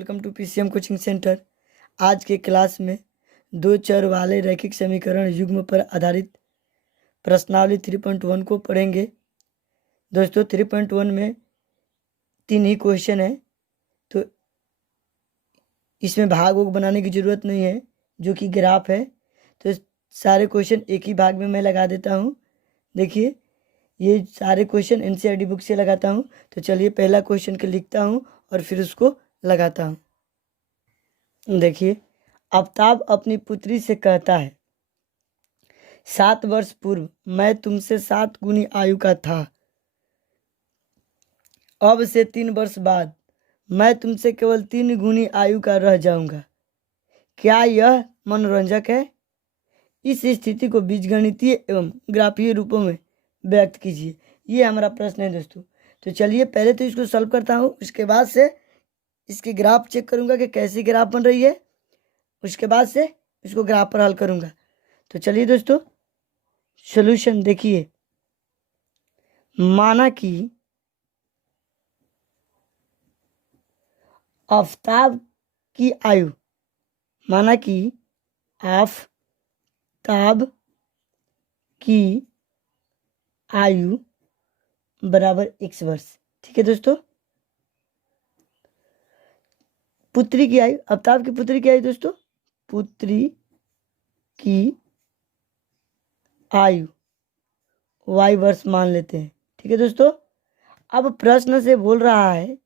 Welcome to PCM coaching centre. आज के class में दो चर वाले रैखिक समीकरण युग्म पर आधारित प्रश्नावली 3.1 को पढ़ेंगे। दोस्तों 3.1 में 3 ही क्वेश्चन है, तो इसमें भाग वोग बनाने की ज़रूरत नहीं है, जो कि ग्राफ है। तो सारे क्वेश्चन एक ही भाग में मैं लगा देता हूँ। देखिए ये सारे क्वेश्चन एनसीईआरटी बुक से लगाता हूँ। तो चलिए पहला क्वेश्चन के लिखता हूँ और फिर उसको लगाता हूँ। देखिए, आफ्ताब अपनी पुत्री से कहता है, 7 वर्ष पूर्व मैं तुमसे 7 गुनी आयु का था। अब से 3 वर्ष बाद मैं तुमसे केवल 3 गुनी आयु का रह जाऊंगा। क्या यह मनोरंजक है? इस स्थिति को बीजगणितीय एवं ग्राफीय रूपों में व्यक्त कीजिए। ये हमारा प्रश्न है दोस्तों। तो चलिए पहले तो इसको सॉल्व करता हूँ, उसके बाद से इसके ग्राफ चेक करूंगा कि कैसी ग्राफ बन रही है, उसके बाद से इसको ग्राफ पर हल करूंगा। तो चलिए दोस्तों सॉल्यूशन देखिए। माना कि आफ्ताब की आयु, माना कि आफ्ताब की आयु बराबर x वर्ष। ठीक है दोस्तों, पुत्री की आयु, आफ्ताब की पुत्री की आयु दोस्तों, पुत्री की आयु y वर्ष मान लेते हैं। ठीक है दोस्तों, अब प्रश्न से बोल रहा है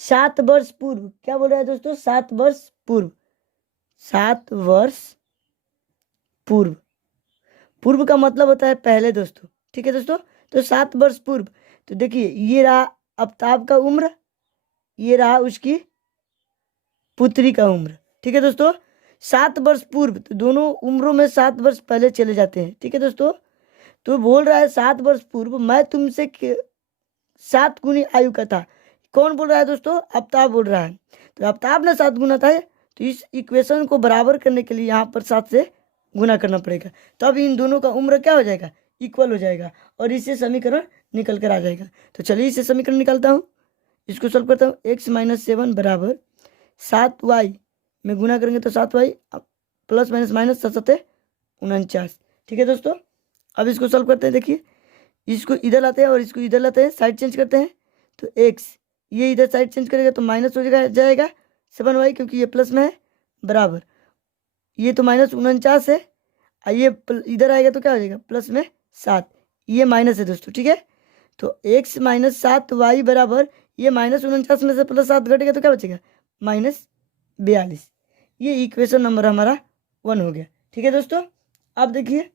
7 वर्ष पूर्व। क्या बोल रहा है दोस्तों? 7 वर्ष पूर्व। 7 वर्ष पूर्व, पूर्व का मतलब होता है पहले दोस्तों। ठीक है दोस्तों, तो 7 वर्ष पूर्व, तो देखिए ये रहा आफ्ताब का उम्र, ये रहा उसकी पुत्री का उम्र। ठीक है दोस्तों, 7 वर्ष पूर्व, तो दोनों उम्रों में 7 वर्ष पहले चले जाते हैं। ठीक है दोस्तों, तो बोल रहा है 7 वर्ष पूर्व मैं तुमसे 7 गुनी आयु का था। कौन बोल रहा है दोस्तों? आफ्ताब बोल रहा है। तो आफ्ताब ने 7 गुना था, तो इस इक्वेशन को बराबर करने के लिए यहाँ पर 7 से गुना करना पड़ेगा, तब इन दोनों का उम्र क्या हो जाएगा? इक्वल हो जाएगा, और इससे समीकरण निकल कर आ जाएगा। तो चलिए इसे समीकरण निकालता हूँ, इसको सॉल्व करता हूँ। x-7 बराबर 7y में गुना करेंगे तो 7y प्लस माइनस माइनस 7 49। ठीक है दोस्तों, अब इसको सॉल्व करते हैं। देखिए इसको इधर लाते हैं और इसको इधर लाते हैं, साइड चेंज करते हैं। तो x ये इधर साइड चेंज करेगा तो माइनस हो जाएगा 7y, क्योंकि ये प्लस में है, बराबर ये तो माइनस 49 है, और ये इधर आएगा तो क्या हो जाएगा? प्लस में 7, ये माइनस है दोस्तों। ठीक है, तो x-7y बराबर ये माइनस 49 में से प्लस 7 घटेगा तो क्या बचेगा? -42। ये इक्वेशन नंबर हमारा 1 हो गया। ठीक है दोस्तों, अब देखिए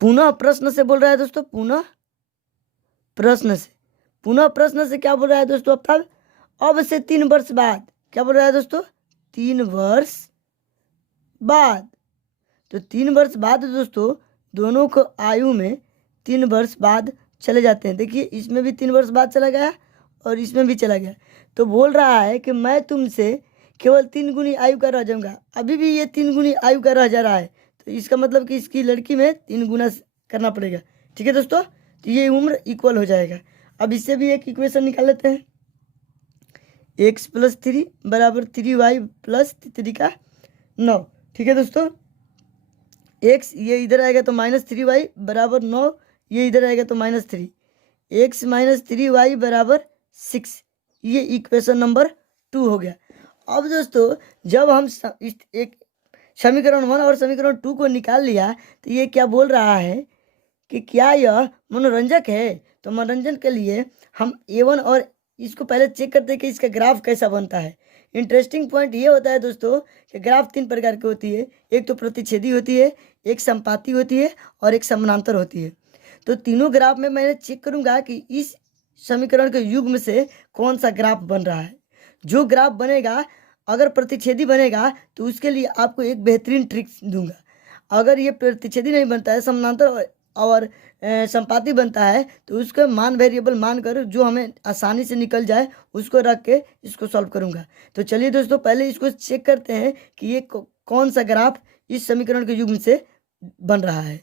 पुनः प्रश्न से बोल रहा है दोस्तों, पुनः प्रश्न से क्या बोल रहा है दोस्तों? अब से 3 वर्ष बाद, क्या बोल रहा है दोस्तों? 3 वर्ष बाद। तो 3 वर्ष बाद दोस्तों दोनों को आयु में 3 वर्ष बाद चले जाते हैं। देखिए इसमें भी 3 वर्ष बाद चला गया और इसमें भी चला गया। तो बोल रहा है कि मैं तुमसे केवल 3 गुनी आयु का रह जाऊंगा। अभी भी ये 3 गुनी आयु का रह जा रहा है, तो इसका मतलब कि इसकी लड़की में 3 गुना करना पड़ेगा। ठीक है दोस्तों, तो ये उम्र इक्वल हो जाएगा। अब इससे भी एक इक्वेशन निकाल लेते हैं। x+3 बराबर 3y प्लस 3 का 9। ठीक है दोस्तों, x ये इधर आएगा तो -3y बराबर 9, ये इधर आएगा तो -3, x - 3y बराबर 6। ये इक्वेशन नंबर 2 हो गया। अब दोस्तों जब हम एक समीकरण 1 और समीकरण 2 को निकाल लिया, तो ये क्या बोल रहा है कि क्या यह मनोरंजक है? तो मनोरंजन के लिए हम A1 और इसको पहले चेक करते हैं कि इसका ग्राफ कैसा बनता है। इंटरेस्टिंग पॉइंट ये होता है दोस्तों कि ग्राफ 3 प्रकार की होती है। एक तो प्रतिच्छेदी होती है, एक संपाती होती है और एक समानांतर होती है। तो तीनों ग्राफ में मैं चेक करूंगा कि इस समीकरण के युग्म से कौन सा ग्राफ बन रहा है। जो ग्राफ बनेगा, अगर प्रतिच्छेदी बनेगा तो उसके लिए आपको एक बेहतरीन ट्रिक दूंगा। अगर ये प्रतिच्छेदी नहीं बनता है, समानांतर और संपाती बनता है, तो उसका मान वेरिएबल मानकर जो हमें आसानी से निकल जाए उसको रख के इसको सॉल्व करूंगा। तो चलिए दोस्तों पहले इसको चेक करते हैं कि ये कौन सा ग्राफ इस समीकरण के युग्म से बन रहा है।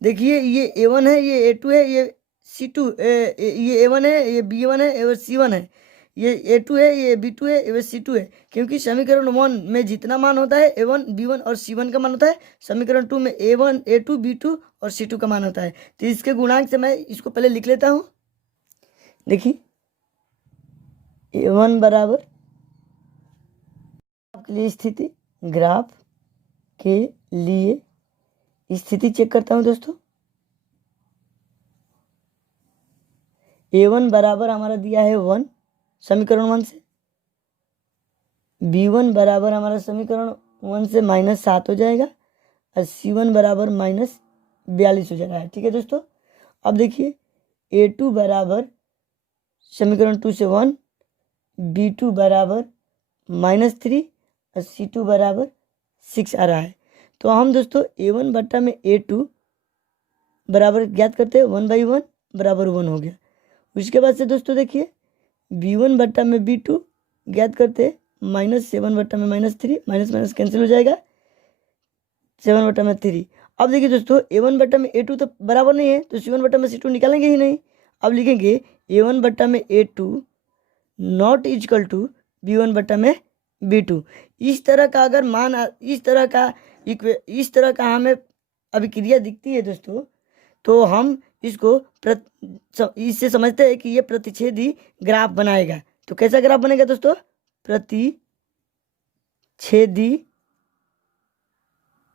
देखिए ये A1 है, ये A2 है, ये C2 ये A1 है, ये B1 है, ये C1 है, ये A2 है, ये B2 है, ये C2 है। क्योंकि समीकरण 1 में जितना मान होता है A1 B1 और C1 का मान होता है, समीकरण 2 में A1 A2 B2 और C2 का मान होता है। तो इसके गुणांक से मैं इसको पहले लिख लेता हूँ। देखिए A1 बराबर आपके लिए स्थिति, ग्राफ के लिए स्थिति चेक करता हूँ दोस्तों। A1 बराबर हमारा दिया है 1 समीकरण 1 से, B1 बराबर हमारा समीकरण 1 से -7 हो जाएगा और C1 बराबर -42 हो जा रहा है। ठीक है दोस्तों। अब देखिए A2 बराबर समीकरण 2 से 1, B2 बराबर -3 और C2 बराबर 6 आ रहा है। तो हम दोस्तों A1 बट्टा में A2 बराबर ज्ञात करते हैं, 1/1 बराबर 1 हो गया। उसके बाद से दोस्तों देखिए B1 बट्टा में B2 ज्ञात करते हैं, -7 बट्टा में -3, माइनस माइनस कैंसिल हो जाएगा, 7 बट्टा में 3। अब देखिए दोस्तों A1 बट्टा में A2 तो बराबर नहीं है, तो C1 बट्टा में C2 निकालेंगे ही नहीं। अब लिखेंगे A1 बट्टा में A2 not is equal to B1 बट्टा में B2। इस तरह का अगर मान इस तरह का हमें अभिक्रिया दिखती है दोस्तों, तो हम इसको इससे समझते हैं कि ये प्रतिच्छेदी ग्राफ बनाएगा। तो कैसा ग्राफ बनेगा दोस्तों? प्रतिच्छेदी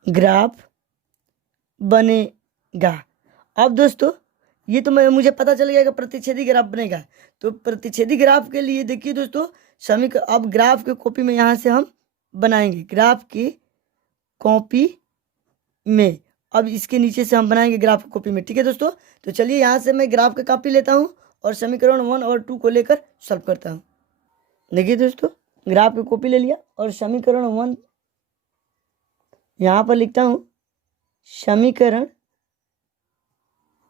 ग्राफ बनेगा। अब दोस्तों ये तो मुझे पता चल गया कि प्रतिच्छेदी ग्राफ बनेगा। तो प्रतिच्छेदी ग्राफ के लिए देखिए दोस्तों अब ग्राफ के कॉपी में यहाँ से हम बनाएंगे, ग्राफ की कॉपी में। अब इसके नीचे से हम बनाएंगे ग्राफ की कॉपी में। ठीक है दोस्तों। तो चलिए यहाँ से मैं ग्राफ की कॉपी लेता हूँ और समीकरण 1 और 2 को लेकर सॉल्व करता हूँ। देखिए दोस्तों ग्राफ की कॉपी ले लिया और समीकरण 1 यहाँ पर लिखता हूँ समीकरण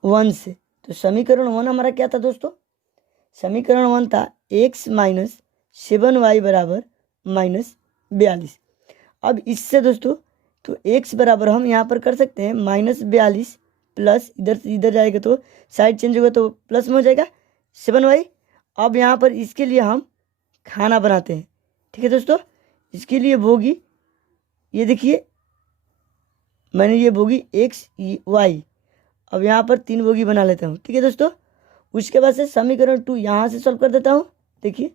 1 से। तो समीकरण 1 हमारा क्या था दोस्तों? समीकरण 1 था x - 7y बराबर -42। अब इससे दोस्तों तो x बराबर हम यहाँ पर कर सकते हैं -42 प्लस इधर से इधर जाएगा तो साइड चेंज होगा तो प्लस में हो जाएगा 7y। अब यहाँ पर इसके लिए हम खाना बनाते हैं। ठीक है दोस्तों। इसके लिए बोगी, ये देखिए मैंने ये बोगी x y, अब यहाँ पर 3 बोगी बना लेता हूँ। ठीक है दोस्तों। उसके बाद से समीकरण 2 यहाँ से सॉल्व कर देता हूँ। देखिए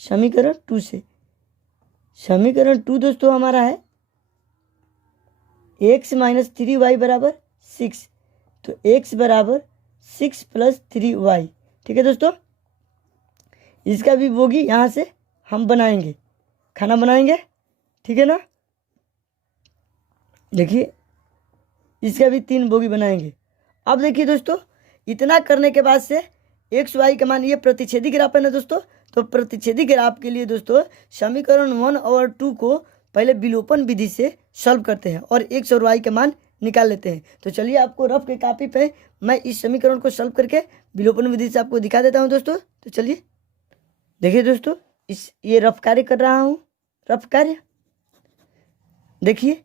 समीकरण 2 से, समीकरण 2 दोस्तों हमारा है x - 3y बराबर 6। तो x बराबर 6 + 3y। ठीक है दोस्तों। इसका भी बोगी यहाँ से हम बनाएंगे, खाना बनाएंगे। ठीक है ना। देखिए इसका भी 3 बोगी बनाएंगे। अब देखिए दोस्तों इतना करने के बाद से एक्स वाई का मान, ये प्रतिच्छेदी ग्राफ है ना दोस्तों। तो प्रतिच्छेदी ग्राफ के लिए दोस्तों समीकरण 1 और 2 को पहले विलोपन विधि से सॉल्व करते हैं और एक्स और वाई का मान निकाल लेते हैं। तो चलिए आपको रफ के कॉपी पे मैं इस समीकरण को सॉल्व करके विलोपन विधि से आपको दिखा देता हूँ दोस्तों। तो चलिए देखिए दोस्तों ये रफ कार्य कर रहा हूँ, रफ कार्य। देखिए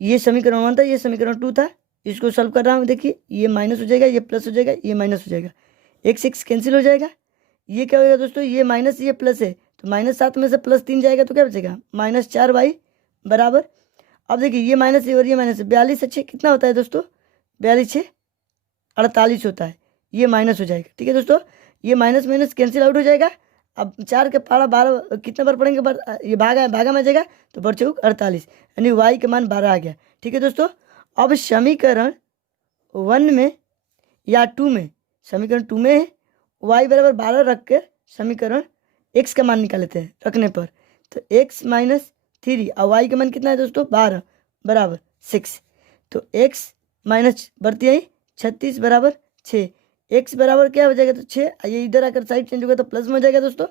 ये समीकरण 1 था, ये समीकरण 2 था, इसको सॉल्व कर रहा हूँ। देखिए ये माइनस हो जाएगा, ये प्लस हो जाएगा, ये माइनस हो जाएगा, x कैंसिल हो जाएगा। ये क्या होगा दोस्तों? ये माइनस ये प्लस है, तो -7 में से +3 जाएगा तो क्या बचेगा? -4y बराबर। अब देखिए ये माइनस है और ये माइनस है, 42 अच्छे कितना होता है दोस्तों? 42 6 48 होता है, ये माइनस हो जाएगा। ठीक है दोस्तों। ये माइनस माइनस कैंसिल आउट हो जाएगा। अब 4 के पारा 12 कितना बार पढ़ेंगे? ये भागा में जाएगा तो बढ़ चौक 48, यानी y के मान 12 आ गया। ठीक है दोस्तों। अब समीकरण 1 में या 2 में, समीकरण 2 में y बराबर 12 रख कर समीकरण x का मान निकाल लेते हैं रखने पर। तो x - 3 और y का मान कितना है दोस्तों? 12 बराबर 6। तो x माइनस बढ़ती है 36 बराबर 6। x बराबर क्या हो जाएगा? तो 6, ये इधर आकर साइड चेंज होगा तो प्लस में हो जाएगा दोस्तों।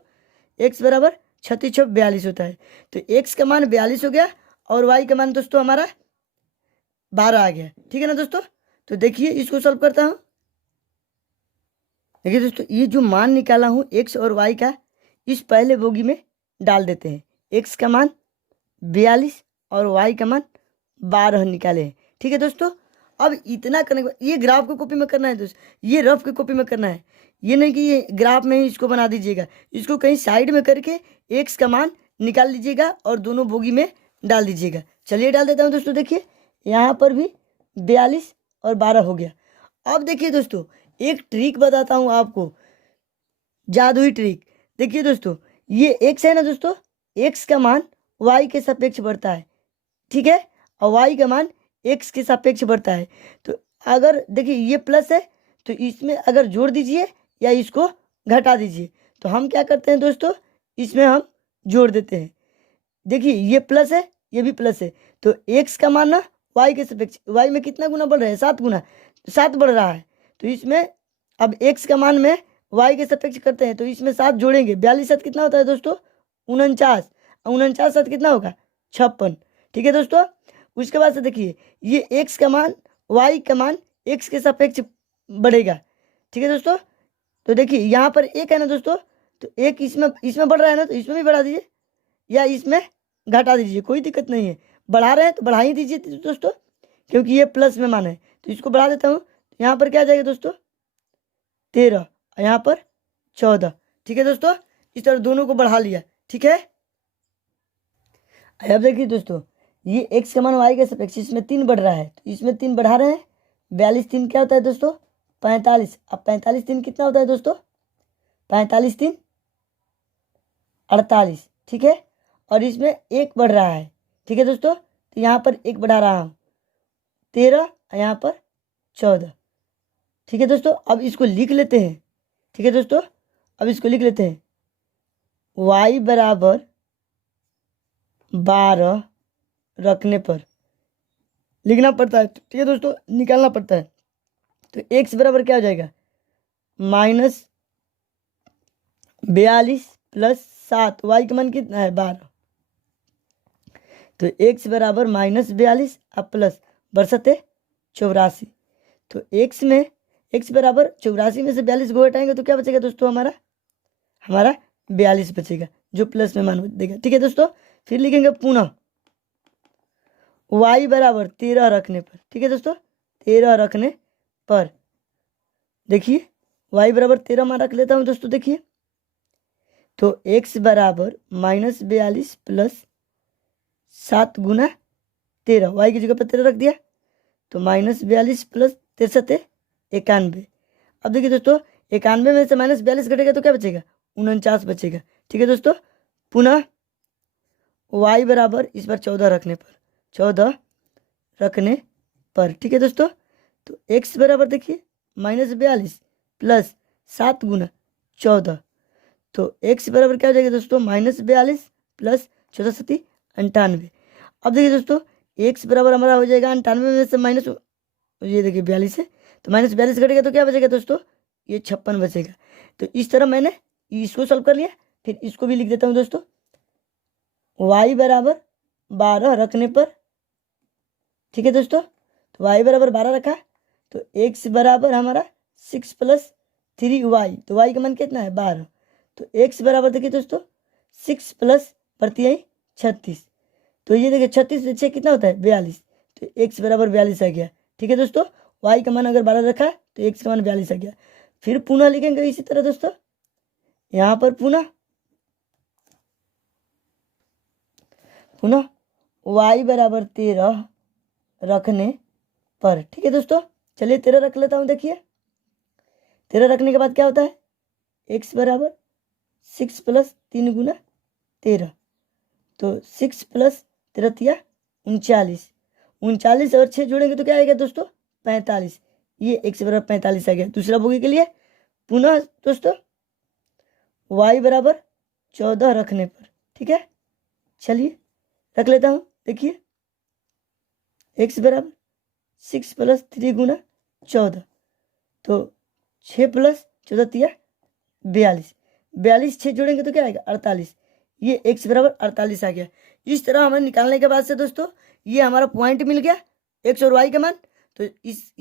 x बराबर 36 × 42 होता है। तो x का मान 42 हो गया और y का मान दोस्तों हमारा 12 आ गया। ठीक है ना दोस्तों। तो देखिए इसको सॉल्व करता हूँ। देखिए दोस्तों ये जो मान निकाला हूँ x और y का, इस पहले बोगी में डाल देते हैं। x का मान 42 और y का मान 12 निकाले हैं। ठीक है दोस्तों। अब इतना करने के बाद ये ग्राफ की कॉपी में करना है दोस्त, ये रफ की कॉपी में करना है। ये नहीं कि ये ग्राफ में ही इसको बना दीजिएगा, इसको कहीं साइड में करके एक्स का मान निकाल लीजिएगा और दोनों बोगी में डाल दीजिएगा। चलिए डाल देता हूँ दोस्तों। देखिए यहाँ पर भी 42 और 12 हो गया। अब देखिए दोस्तों एक ट्रिक बताता हूँ आपको, जादुई ट्रिक। देखिए दोस्तों ये एक्स है ना दोस्तों, एक्स का मान वाई के सापेक्ष बढ़ता है, ठीक है, और वाई का मान एक्स के सापेक्ष बढ़ता है। तो अगर देखिए ये प्लस है तो इसमें अगर जोड़ दीजिए या इसको घटा दीजिए। तो हम क्या करते हैं दोस्तों, इसमें हम जोड़ देते हैं। देखिए ये प्लस है, ये भी प्लस है, तो एक्स का मान ना वाई के सापेक्ष, वाई में कितना गुना बढ़ रहा है, 7 गुना, 7 बढ़ रहा है। तो इसमें अब एक्स का मान में वाई के सापेक्ष करते हैं, तो इसमें 7 जोड़ेंगे, 42 7 कितना होता है दोस्तों, 49, 49 7 कितना होगा, 56। ठीक है दोस्तों। उसके बाद से देखिए ये एक्स का मान, वाई का मान एक्स के सापेक्ष बढ़ेगा। ठीक है दोस्तों। तो देखिए यहाँ पर एक है ना दोस्तों, तो एक इसमें बढ़ रहा है ना, तो इसमें भी बढ़ा दीजिए या इसमें घटा दीजिए, कोई दिक्कत नहीं है। बढ़ा रहे हैं तो बढ़ा ही दीजिए दोस्तों, क्योंकि ये प्लस में मान है। तो इसको बढ़ा देता हूँ, यहाँ पर क्या आ जाएगा दोस्तों, 13, यहाँ पर 14। ठीक है दोस्तों, इस तरह दोनों को बढ़ा लिया। ठीक है, अब देखिए दोस्तों ये एक्स का मान वाई के सापेक्ष, इसमें 3 बढ़ रहा है, तो इसमें 3 बढ़ा रहे हैं। 42 3 क्या होता है दोस्तों, 45। अब 45 3 कितना होता है दोस्तों, 45 3 48। ठीक है, और इसमें 1 बढ़ रहा है। ठीक है दोस्तों, तो यहाँ पर 1 बढ़ा रहा हूँ, 13, यहाँ पर 14। ठीक है दोस्तों, अब इसको लिख लेते हैं। ठीक है दोस्तों, अब इसको लिख लेते हैं, y बराबर 12 रखने पर लिखना पड़ता है। ठीक है दोस्तों, निकालना पड़ता है। तो x बराबर क्या हो जाएगा, -42 प्लस 7, y का मान कितना है, 12। तो x बराबर -42 अब प्लस बरसते 84। तो x में x बराबर 84 में से 42 को हटाएंगे तो क्या बचेगा दोस्तों, हमारा 42 बचेगा, जो प्लस में मान देगा। ठीक है दोस्तों, फिर लिखेंगे पुनः y बराबर 13 रखने पर। ठीक है दोस्तों, 13 रखने पर देखिए y बराबर 13 मान रख लेता हूँ दोस्तों। देखिए तो x बराबर -42 प्लस 7 गुना 13, y की जगह पर 13 रख दिया, तो -42 प्लस 63 91। अब देखिए दोस्तों 91 में से -42 घटेगा तो क्या बचेगा, 49 बचेगा। ठीक है दोस्तों, पुनः y बराबर इस पर 14 रखने पर, 14 रखने पर। ठीक है दोस्तों, तो x बराबर देखिए -42 प्लस 7 गुना 14, तो x बराबर क्या हो जाएगा दोस्तों, -42 प्लस 14 7 98। अब देखिए दोस्तों x बराबर हमारा हो जाएगा 98 में से माइनस, ये देखिए 42 है, तो -42 घटेगा तो क्या बचेगा दोस्तों, ये 56 बचेगा। तो इस तरह मैंने इसको सॉल्व कर लिया। फिर इसको भी लिख देता हूँ दोस्तों, y बराबर 12 रखने पर। ठीक है दोस्तों, तो y बराबर 12 रखा, तो x बराबर हमारा 6 प्लस 3y, तो y का मान कितना है, 12। तो x बराबर देखिए दोस्तों 6 प्लस प्रत्यय 36, तो ये देखिए 36 से 6 कितना होता है, 42। तो x बराबर 42 आ गया। ठीक है दोस्तों, y का मान अगर 12 रखा है तो x का मान 42 आ गया। फिर पुनः लिखेंगे इसी तरह दोस्तों, यहाँ पर पुनः y बराबर 13 रखने पर। ठीक है दोस्तों, चलिए 13 रख लेता हूँ। देखिए 13 रखने के बाद क्या होता है, x बराबर 6 प्लस 3 गुना 13, तो 6 प्लस 13 39, 39 और 6 जोड़ेंगे तो क्या आएगा दोस्तों, 45। ये x बराबर 45 आ गया। दूसरा बोगी के लिए पुनः दोस्तों y बराबर 14 रखने पर। ठीक है, चलिए रख लेता हूँ। देखिए x बराबर 6 प्लस 3 गुना 14, तो 6 प्लस 14 42, 42 6 जोड़ेंगे तो क्या आएगा, 48। ये x बराबर 48 आ गया। इस तरह हमें निकालने के बाद से दोस्तों ये हमारा पॉइंट मिल गया, x और y का मान। तो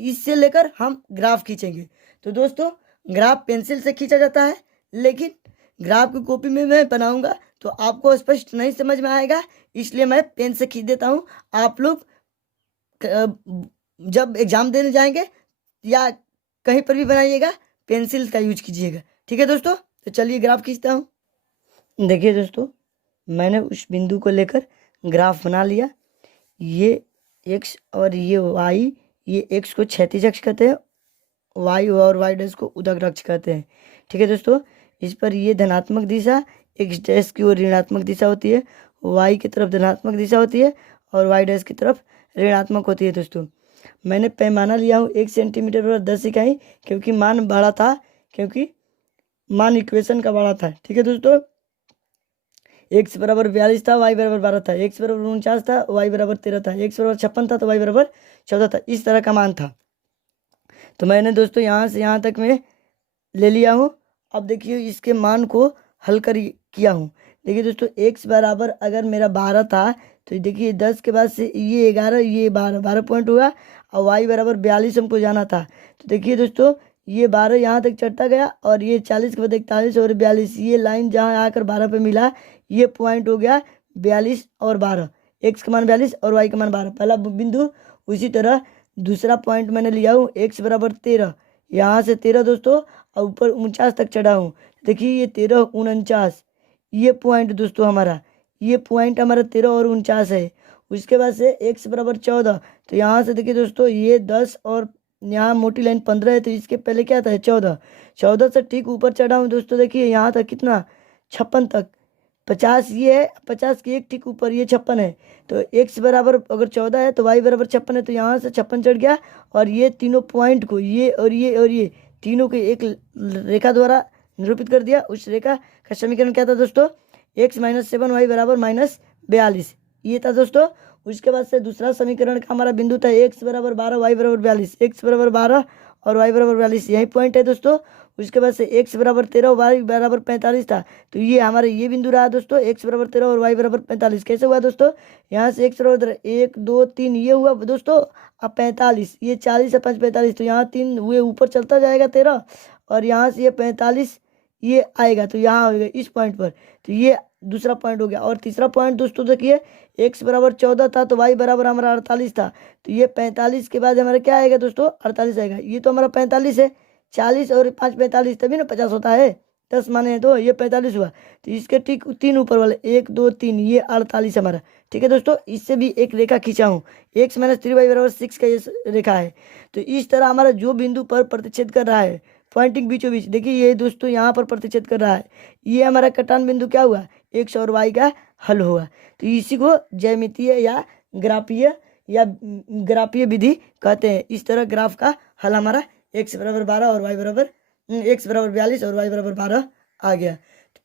इससे लेकर हम ग्राफ खींचेंगे। तो दोस्तों ग्राफ पेंसिल से खींचा जाता है, लेकिन ग्राफ की कॉपी में मैं बनाऊंगा तो आपको स्पष्ट नहीं समझ में आएगा, इसलिए मैं पेन से खींच देता हूँ। आप लोग जब एग्जाम देने जाएंगे या कहीं पर भी बनाइएगा पेंसिल का यूज कीजिएगा। ठीक है दोस्तों, तो चलिए ग्राफ खींचता हूँ। देखिए दोस्तों, मैंने उस बिंदु को लेकर ग्राफ बना लिया। ये x और ये y, ये x को क्षैतिज अक्ष कहते हैं, y और y डैश को उदक अक्ष कहते हैं। ठीक है दोस्तों, इस पर ये धनात्मक दिशा x डैश की ओर ऋणात्मक दिशा होती है, y की तरफ धनात्मक दिशा होती है और y डैश की तरफ ऋणात्मक होती है। दोस्तों मैंने पैमाना लिया हूँ 1 सेंटीमीटर और 10 इकाई, क्योंकि मान बड़ा था, क्योंकि मान इक्वेशन का बड़ा था। ठीक है दोस्तों, x बराबर 42 था, y बराबर 12 था, x बराबर 49 था, y बराबर 13 था, x बराबर 56 था तो y बराबर 14 था। इस तरह का मान था। तो मैंने दोस्तों यहाँ से यहाँ तक मैं ले लिया हूँ। अब देखिए इसके मान को हल किया हूँ। देखिए दोस्तों, x बराबर अगर मेरा 12 था तो देखिए 10 के बाद से ये 11, ये 12 पॉइंट हुआ, और y बराबर 42 हमको जाना था। तो देखिए दोस्तों, ये 12 यहाँ तक चढ़ता गया और ये 40 के बाद 41 और 42, ये लाइन जहाँ आकर 12 पे मिला, ये पॉइंट हो गया 42 और 12, x का मान 42 और y का मान 12, पहला बिंदु। उसी तरह दूसरा पॉइंट मैंने लिया हूँ x बराबर 13, यहाँ से 13 दोस्तों और ऊपर 49 तक चढ़ा हूँ। देखिए ये 13 49, ये पॉइंट दोस्तों हमारा, ये पॉइंट हमारा 13 और 49 है। उसके बाद से x बराबर 14, तो यहाँ से देखिए दोस्तों ये 10 और यहाँ मोटी लाइन 15 है, तो इसके पहले क्या था 14, 14 से ठीक ऊपर चढ़ा हूँ दोस्तों। देखिए यहाँ तक कितना 56 तक, 50 ये है, 50 के एक ठीक ऊपर ये 56 है। तो x बराबर अगर 14 है तो y बराबर 56 है, तो यहाँ से 56 चढ़ गया और ये तीनों पॉइंट को ये और ये तीनों को एक रेखा द्वारा निरूपित कर दिया। उस रेखा का समीकरण क्या था दोस्तों, x माइनस 7 y बराबर माइनस 42, ये था दोस्तों। उसके बाद से दूसरा समीकरण का हमारा बिंदु था x बराबर 12 y बराबर 42, x बराबर 12 और y बराबर 42, यही पॉइंट है दोस्तों। उसके बाद से x बराबर 13 y बराबर 45 था, तो ये हमारे ये बिंदु रहा दोस्तों, x बराबर 13 और y बराबर 45। कैसे हुआ दोस्तों, यहाँ से x बराबर 1 2 3 ये हुआ दोस्तों, अब 45, ये 40 से 5 45, तो यहाँ 3 हुए, ऊपर चलता जाएगा 13 और यहाँ से ये 45 ये आएगा, तो यहाँ होगा इस पॉइंट पर। तो ये दूसरा पॉइंट हो गया। और तीसरा पॉइंट दोस्तों देखिए, x बराबर 14 था तो y बराबर हमारा 48 था, तो ये 45 के बाद हमारा क्या आएगा दोस्तों 48 आएगा। ये तो हमारा 45 है, 40 और 5 45 तभी ना 50 होता है, 10 माने हैं तो ये 45 हुआ। तो इसके ठीक 3 ऊपर वाले 1 2 3 ये 48 हमारा। ठीक है दोस्तों, इससे भी एक रेखा खींचा हूँ, x माइनस 3y बराबर 6 का ये रेखा है। तो इस तरह हमारा जो बिंदु पर प्रतिच्छेद कर रहा है, पॉइंटिंग बीचों बीच, देखिए ये दोस्तों यहाँ पर प्रतिच्छेद कर रहा है, ये हमारा कटान बिंदु क्या हुआ, x और y का हल हुआ। तो इसी को ज्यामितीय या ग्राफीय विधि कहते हैं। इस तरह ग्राफ का हल हमारा x बराबर 12 और y बराबर x बराबर 42 और y बराबर 12 आ गया।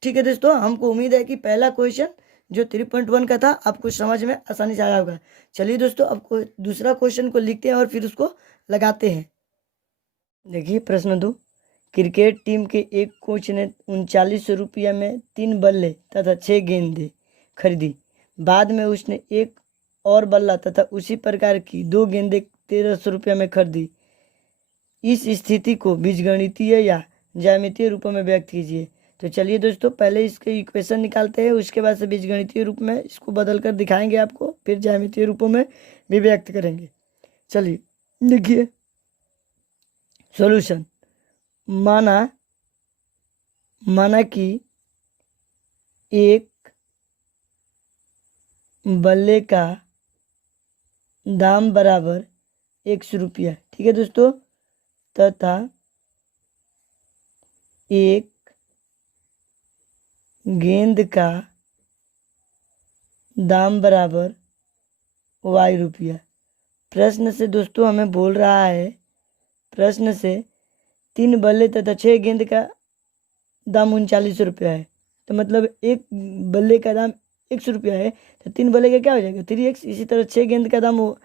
ठीक है दोस्तों, हमको उम्मीद है कि पहला क्वेश्चन जो 3.1 का था आपको समझ में आसानी से आया होगा। चलिए दोस्तों, अब दूसरा क्वेश्चन को लिखते हैं और फिर उसको लगाते हैं। देखिए प्रश्न 2, क्रिकेट टीम के एक कोच ने 3900 रुपया में 3 बल्ले तथा 6 गेंदें खरीदी। बाद में उसने एक और बल्ला तथा उसी प्रकार की 2 गेंदें 1300 रुपया में खरीदी। इस स्थिति को बीजगणितीय या ज्यामितीय रूपों में व्यक्त कीजिए। तो चलिए दोस्तों, पहले इसके इक्वेशन निकालते हैं, उसके बाद से बीजगणितीय रूप में इसको बदल कर दिखाएंगे आपको, फिर ज्यामितीय रूपों में भी व्यक्त करेंगे। चलिए देखिए सॉल्यूशन। माना कि एक बल्ले का दाम बराबर 100 रुपया, ठीक है दोस्तों, तथा एक गेंद का दाम बराबर y रुपया। प्रश्न से दोस्तों हमें बोल रहा है, प्रश्न से 3 बल्ले तथा 6 गेंद का दाम 3900 रुपया है, तो मतलब एक बल्ले का दाम 100 रुपया है, तो 3 बल्ले का क्या हो जाएगा 3x। इसी तरह 6 गेंद का दाम,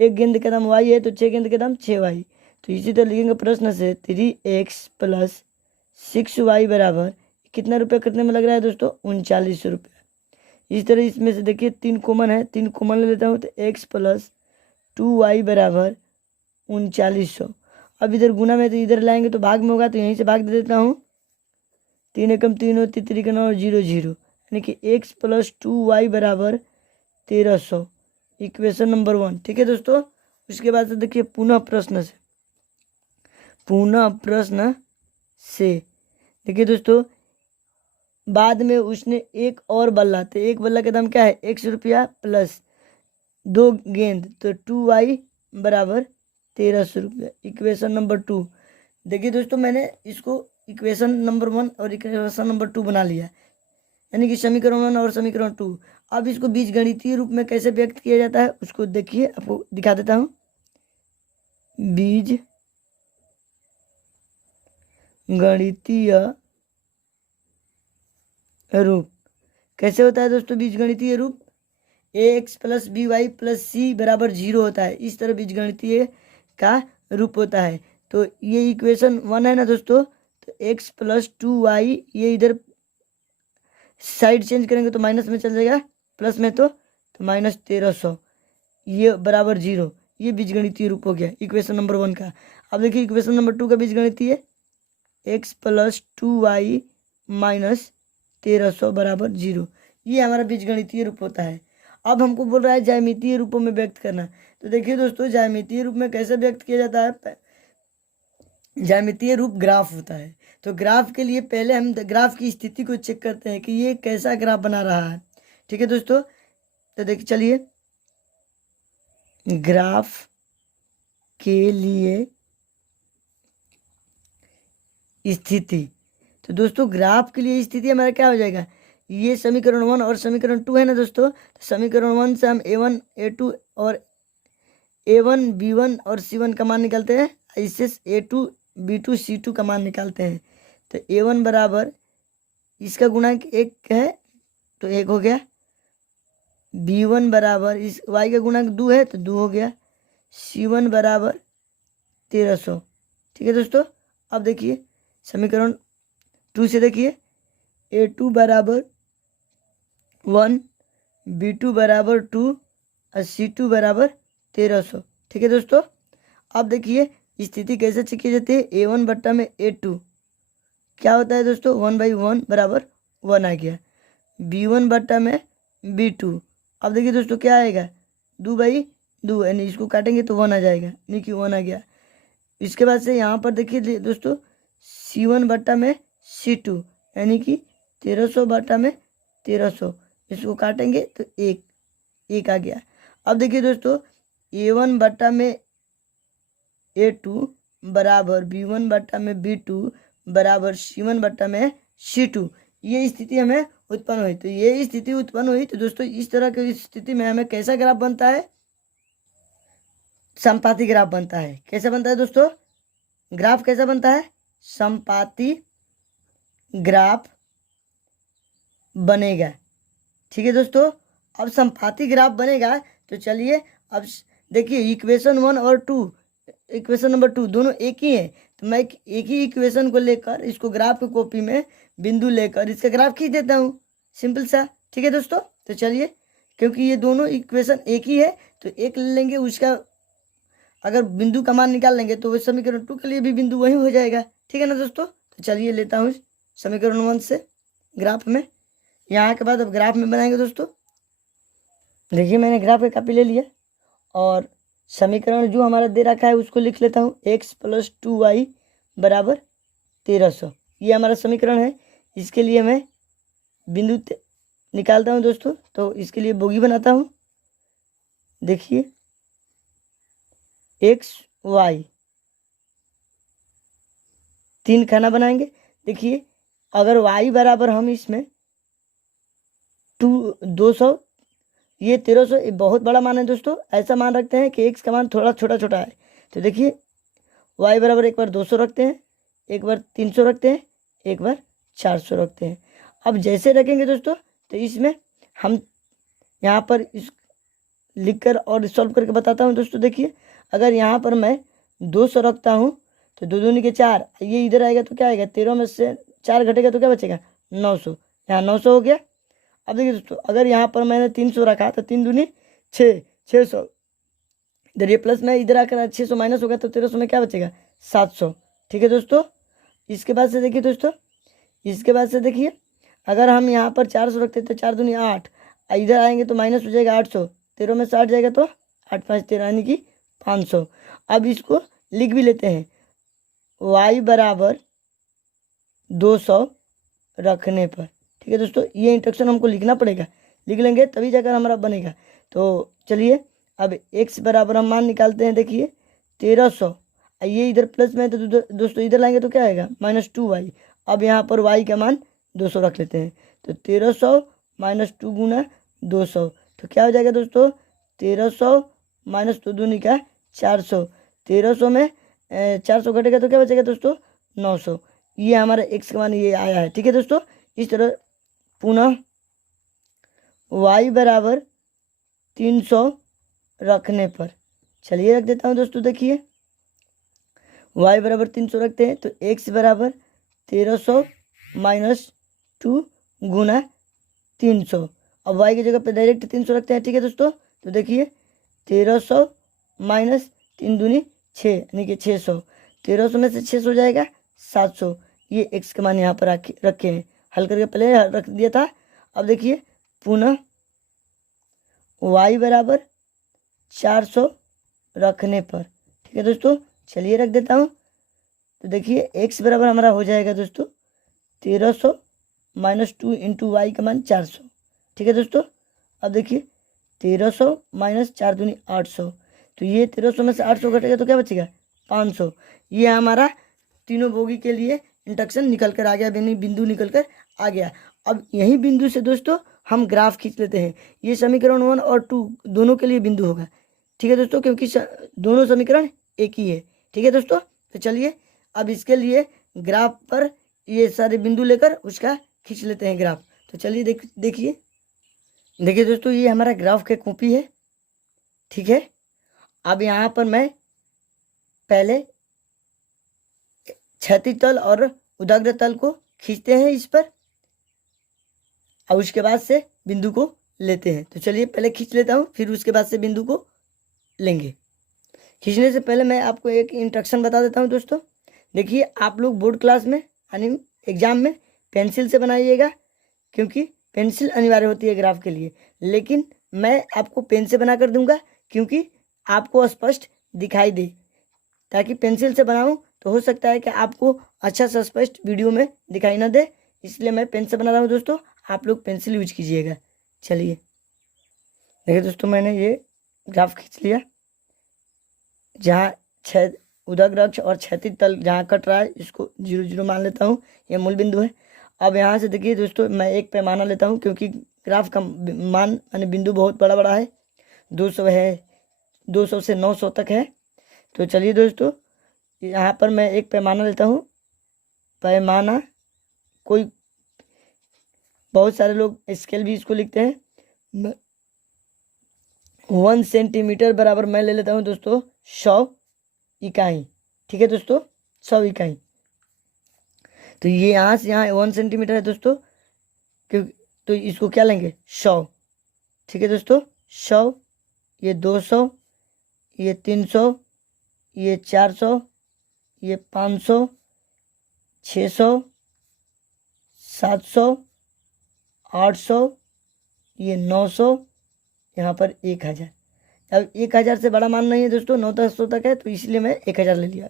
एक गेंद का दाम y है, तो 6 गेंद का दाम 6y। तो इसी तरह लिखेंगे प्रश्न से 3x प्लस 6y बराबर कितना रुपया करने में लग रहा है दोस्तों 3900 रुपया। इस तरह इसमें से देखिए 3 कॉमन है, 3 कॉमन ले लेता हूँ, तो x प्लस 2y बराबर 3900। अब इधर गुना में तो इधर लाएंगे तो भाग में होगा, तो यहीं से भाग दे देता हूँ, 3 एकम 3 होती 3 का 9 0 0, यानी कि x प्लस 2y बराबर 1300, इक्वेशन नंबर 1। ठीक है दोस्तों, उसके बाद से देखिए पुनः प्रश्न से देखिए दोस्तों, बाद में उसने एक और बल्ला, तो एक बल्ला का दाम क्या है, 100 रुपया प्लस 2 गेंद, तो 2y बराबर 1300 रुपया। Equation number 2। देखिए दोस्तों, मैंने इसको इक्वेशन नंबर 1 और इक्वेशन नंबर 2 बना लिया, यानी कि समीकरण 1 और समीकरण 2। अब इसको बीजगणितीय रूप में कैसे व्यक्त किया जाता है उसको देखिए, आपको दिखा देता हूँ। बीज गणितीय रूप कैसे होता है दोस्तों? बीजगणितीय रूप ax plus B Y plus C बराबर 0 होता है, इस तरह बीजगणितीय का रूप होता है। तो ये इक्वेशन 1 है ना दोस्तों, तो x प्लस 2y, ये इधर साइड चेंज करेंगे तो माइनस में चल जाएगा, प्लस में तो माइनस 1300, ये बराबर 0। ये बीजगणितीय रूप हो गया इक्वेशन नंबर 1 का। अब देखिए इक्वेशन नंबर 2 का बीजगणितीय, x प्लस 2y माइनस 1300 बराबर 0। ये हमारा बीजगणितीय रूप होता है। अब हमको बोल रहा है ज्यामितीय रूपों में व्यक्त करना। तो देखिए दोस्तों, ज्यामितीय रूप में कैसे व्यक्त किया जाता है? ज्यामितीय रूप ग्राफ होता है। तो ग्राफ के लिए पहले हम ग्राफ की स्थिति को चेक करते हैं कि ये कैसा ग्राफ बना रहा है। ठीक है दोस्तों, तो देखिए चलिए, ग्राफ के लिए स्थिति, तो दोस्तों ग्राफ के लिए स्थिति हमारा क्या हो जाएगा? ये समीकरण 1 और समीकरण 2 है ना दोस्तों, तो समीकरण 1 से हम a1 a2 और a1 b1 और c1 का मान निकालते हैं, इससे a2 b2 c2 का मान निकालते हैं। तो a1 बराबर, इसका गुणांक 1 है तो 1 हो गया, b1 बराबर, इस y का गुणांक 2 है तो 2 हो गया, c1 बराबर 1300। ठीक है दोस्तों, अब देखिए समीकरण 2 से देखिए, a2 बराबर 1, b2 बराबर 2 और c2 बराबर 1300। ठीक है दोस्तों, अब देखिए स्थिति कैसे चेक की जाती है? a1 बट्टा में a2 क्या होता है दोस्तों? 1/1 बराबर 1 आ गया, b1 बट्टा में b2, अब देखिए दोस्तों क्या आएगा? 2/2, यानी इसको काटेंगे तो 1 आ जाएगा, यानी कि 1 आ गया। इसके बाद से यहाँ पर देखिए दोस्तों, c1 बट्टा में c2, यानी कि 1300 बट्टा में 1300, इसको काटेंगे तो 1 आ गया। अब देखिए दोस्तों, a1 बट्टा में a2 बराबर b1 बट्टा में b2 बराबर c1 बट्टा में c2, ये स्थिति हमें उत्पन्न हुई। तो ये स्थिति उत्पन्न हुई, तो दोस्तों इस तरह की स्थिति में हमें कैसा ग्राफ बनता है? समपाती ग्राफ बनता है। कैसे बनता है दोस्तों? ग्राफ कैसा बनता है? समपाती ग्राफ बनेगा। ठीक है दोस्तों, अब समपाती ग्राफ बनेगा तो चलिए अब देखिए, इक्वेशन 1 और 2, इक्वेशन नंबर 2 दोनों एक ही है, तो मैं एक ही इक्वेशन को लेकर इसको ग्राफ की कॉपी में बिंदु लेकर इसका ग्राफ खींच देता हूँ, सिंपल सा। ठीक है दोस्तों, तो चलिए, क्योंकि ये दोनों इक्वेशन एक ही है तो एक ले लेंगे, उसका अगर बिंदु का मान निकाल लेंगे तो समीकरण 2 के लिए भी बिंदु वही हो जाएगा। ठीक है ना दोस्तों, तो चलिए लेता हूँ समीकरण 1 से ग्राफ में, यहाँ के बाद अब ग्राफ में बनाएंगे दोस्तों। देखिए मैंने ग्राफ की कॉपी ले लिया और समीकरण जो हमारा दे रखा है उसको लिख लेता हूँ, x प्लस 2y बराबर 1300, ये हमारा समीकरण है। इसके लिए मैं बिंदु निकालता हूँ दोस्तों, तो इसके लिए बोगी बनाता हूँ। देखिए x y 3 खाना बनाएंगे। देखिए अगर y बराबर हम इसमें 200, ये 1300 ये बहुत बड़ा मान है दोस्तों, ऐसा मान रखते हैं कि x का मान थोड़ा छोटा छोटा है। तो देखिए y बराबर एक बार 200 रखते हैं, एक बार 300 रखते हैं, एक बार 400 रखते हैं। अब जैसे रखेंगे दोस्तों, तो इसमें हम यहाँ पर इस लिखकर और सॉल्व करके बताता हूँ दोस्तों। देखिए अगर यहाँ पर मैं 200 रखता हूँ तो 2 दूनी के 4, ये इधर आएगा तो क्या आएगा? 13 में से 4 घटेगा तो क्या बचेगा? 900, यहाँ 900 हो गया। अब देखिए दोस्तों, अगर यहाँ पर मैंने 300 रखा तो 3 दूनी 6, 600, इधर ये प्लस में इधर आकर 600 माइनस होगा तो 1300 में क्या बचेगा? 700। ठीक है दोस्तों, इसके बाद से देखिए दोस्तों, इसके बाद से देखिए अगर हम यहाँ पर 400 रखते तो 4 दूनी 8, इधर आएंगे तो माइनस हो जाएगा 800, 13 में 60 जाएगा तो 8 5 13, यानी कि 500। अब इसको लिख भी लेते हैं, y बराबर 200 रखने पर। ठीक है दोस्तों, ये इंस्ट्रक्शन हमको लिखना पड़ेगा, लिख लेंगे तभी जाकर हमारा बनेगा। तो चलिए अब x बराबर हम मान निकालते हैं। देखिए 1300, ये इधर प्लस में है तो दोस्तों इधर लाएंगे तो क्या आएगा -2y। अब यहाँ पर y का मान 200 रख लेते हैं, तो 1300 -2 गुना 200, तो क्या हो जाएगा दोस्तों 1300 -2 दूनी का 400। 1300 में 400 घटेगा तो क्या बचेगा दोस्तों 900। ये हमारा x का मान ये आया है। ठीक है दोस्तों, इस तरह पुनः y बराबर 300 रखने पर, चलिए रख देता हूँ दोस्तों। देखिए y बराबर 300 रखते हैं तो x बराबर 1300 -2 गुना 300। अब y की जगह पे डायरेक्ट 300 रखते हैं। ठीक है दोस्तों, तो देखिए 1300 -3 दूनी 6 यानी कि 600। 1300 में से 600 हो जाएगा 700। ये x का मान यहाँ पर रखे हैं, हल करके पहले रख दिया था। अब देखिए पुनः y बराबर 400 रखने पर। ठीक है दोस्तों, चलिए रख देता हूँ। तो देखिए x बराबर हमारा हो जाएगा दोस्तों 1300 -2 इंटू वाई का मान 400। ठीक है दोस्तों, अब देखिए 1300 -4 दूनी 800, तो ये 1300 में से 800 घटेगा तो क्या बचेगा 500। ये हमारा तीनों बोगी के लिए इंडक्शन निकल कर आ गया, बिंदु निकल कर आ गया। अब यही बिंदु से दोस्तों हम ग्राफ खींच लेते हैं। ये समीकरण 1 और 2 दोनों के लिए बिंदु होगा। ठीक है दोस्तों, क्योंकि दोनों समीकरण एक ही है। ठीक है दोस्तों, तो चलिए अब इसके लिए ग्राफ पर ये सारे बिंदु लेकर उसका खींच लेते हैं ग्राफ। तो चलिए देखिए दोस्तों, ये हमारा ग्राफ का कॉपी है। ठीक है, अब यहाँ पर मैं पहले क्षैतिज तल और उदग्र तल को खींचते हैं इस पर, और उसके बाद से बिंदु को लेते हैं। तो चलिए पहले खींच लेता हूँ, फिर उसके बाद से बिंदु को लेंगे। खींचने से पहले मैं आपको एक इंस्ट्रक्शन बता देता हूँ दोस्तों। देखिए आप लोग बोर्ड क्लास में यानी एग्जाम में पेंसिल से बनाइएगा, क्योंकि पेंसिल अनिवार्य होती है ग्राफ के लिए। लेकिन मैं आपको पेन से बना कर दूंगा, क्योंकि आपको स्पष्ट दिखाई दे। ताकि पेंसिल से बनाऊं तो हो सकता है कि आपको अच्छा सा स्पष्ट वीडियो में दिखाई ना दे, इसलिए मैं पेन से बना रहा हूँ दोस्तों। आप लोग पेंसिल यूज कीजिएगा। चलिए देखिए दोस्तों, मैंने ये ग्राफ खींच लिया। जहाँ उदग्र अक्ष और क्षैतिज तल जहाँ कट रहा है इसको 0 0 मान लेता हूँ, ये मूल बिंदु है। अब यहाँ से देखिए दोस्तों, मैं एक पैमाना लेता हूँ, क्योंकि ग्राफ का मान यानी बिंदु बहुत बड़ा बड़ा है, 200 है, 200 से 900 तक है। तो चलिए दोस्तों, यहाँ पर मैं एक पैमाना लेता हूँ। पैमाना कोई बहुत सारे लोग स्केल भी इसको लिखते हैं। 1 सेंटीमीटर बराबर मैं ले लेता हूँ दोस्तों 100 इकाई। ठीक है दोस्तों, 100 इकाई। तो ये यहाँ से यहाँ 1 सेंटीमीटर है दोस्तों, क्योंकि तो इसको क्या लेंगे 100। ठीक है दोस्तों, 100, ये 200, ये 300, ये 400, ये 500, 600, 700, 800, ये 900, यहाँ पर 1000। अब 1000 से बड़ा मान नहीं है दोस्तों, 900 तक है, तो इसलिए मैं 1000 ले लिया।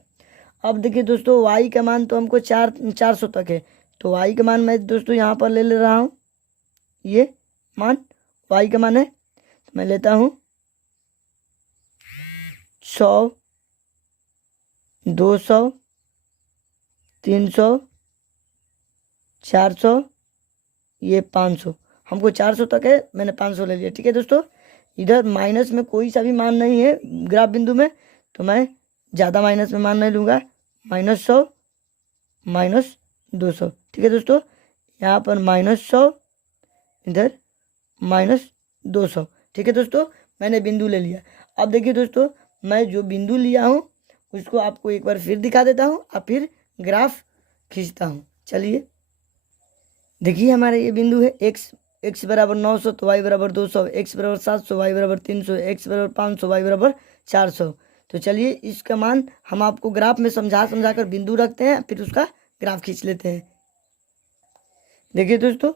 अब देखिए दोस्तों, y का मान तो हमको 400 तक है, तो y का मान मैं दोस्तों यहाँ पर ले रहा हूँ। ये मान y का मान है, तो मैं लेता हूँ 100, 200, 300, 400, ये 500। हमको 400 तक है, मैंने 500 ले लिया। ठीक है दोस्तों, इधर माइनस में कोई सा भी मान नहीं है ग्राफ बिंदु में, तो मैं ज़्यादा माइनस में मान नहीं लूँगा। -100, -200। ठीक है दोस्तों, यहाँ पर -100, इधर -200। ठीक है दोस्तों, मैंने बिंदु ले लिया। अब देखिए दोस्तों, मैं जो बिंदु लिया हूँ उसको आपको एक बार फिर दिखा देता हूँ, और फिर ग्राफ खींचता हूँ। चलिए देखिए, हमारा ये बिंदु है x बराबर 900 तो y बराबर 200, x बराबर 700 y बराबर 300, x बराबर 500 y बराबर 400। तो चलिए इसका मान हम आपको ग्राफ में समझा कर बिंदु रखते हैं, फिर उसका ग्राफ खींच लेते हैं। देखिए दोस्तों,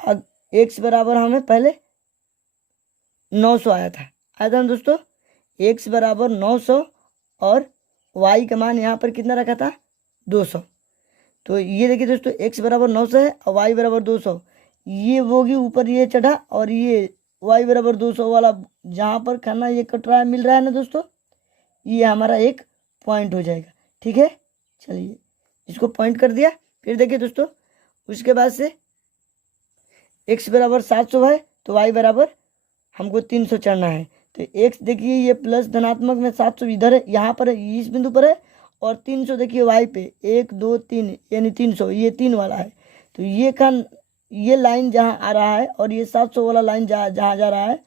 अब x बराबर हमें पहले 900 आया था ना दोस्तों। x बराबर 900 और y का मान यहाँ पर कितना रखा था 200। तो ये देखिए दोस्तों x बराबर 900 है और y बराबर 200, ये होगी ऊपर ये चढ़ा और ये y बराबर 200 वाला जहाँ पर खाना ये कट रहा है मिल रहा है ना दोस्तों, ये हमारा एक पॉइंट हो जाएगा। ठीक है, चलिए इसको पॉइंट कर दिया। फिर देखिए दोस्तों उसके बाद से x बराबर 700 है तो y बराबर हमको 300 चढ़ना है। तो x देखिए ये प्लस धनात्मक में 700 इधर है, यहाँ पर है, इस बिंदु पर है, और 300 देखिए y पे 1 2 3 यानी 300, ये 3 वाला है। तो ये लाइन जहाँ आ रहा है और ये 700 वाला लाइन जहाँ जा रहा है,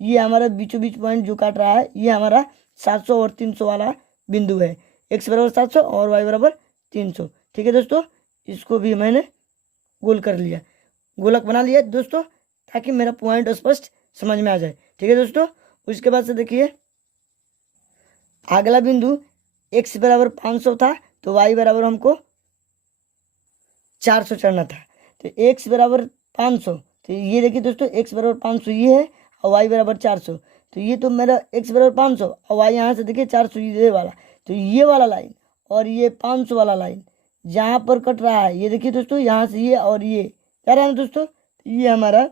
ये हमारा बीचों बीच पॉइंट जो काट रहा है, ये हमारा 700 और 300 वाला बिंदु है। x बराबर 700 और y बराबर 300। ठीक है दोस्तों, इसको भी मैंने गोल कर लिया, गोलक बना लिया दोस्तों, ताकि मेरा पॉइंट स्पष्ट समझ में आ जाए। ठीक है दोस्तों, उसके बाद से देखिए अगला बिंदु x बराबर 500 था तो y बराबर हमको 400 चढ़ना था। तो x बराबर 500, तो ये देखिए दोस्तों x बराबर 500 ये है और y बराबर 400। तो ये तो मेरा x बराबर 500 और y यहाँ से देखिए 400 ये वाला। तो ये वाला लाइन और ये 500 वाला लाइन जहाँ पर कट रहा है, ये देखिए दोस्तों यहाँ से ये और ये क्या रहा है दोस्तों, ये हमारा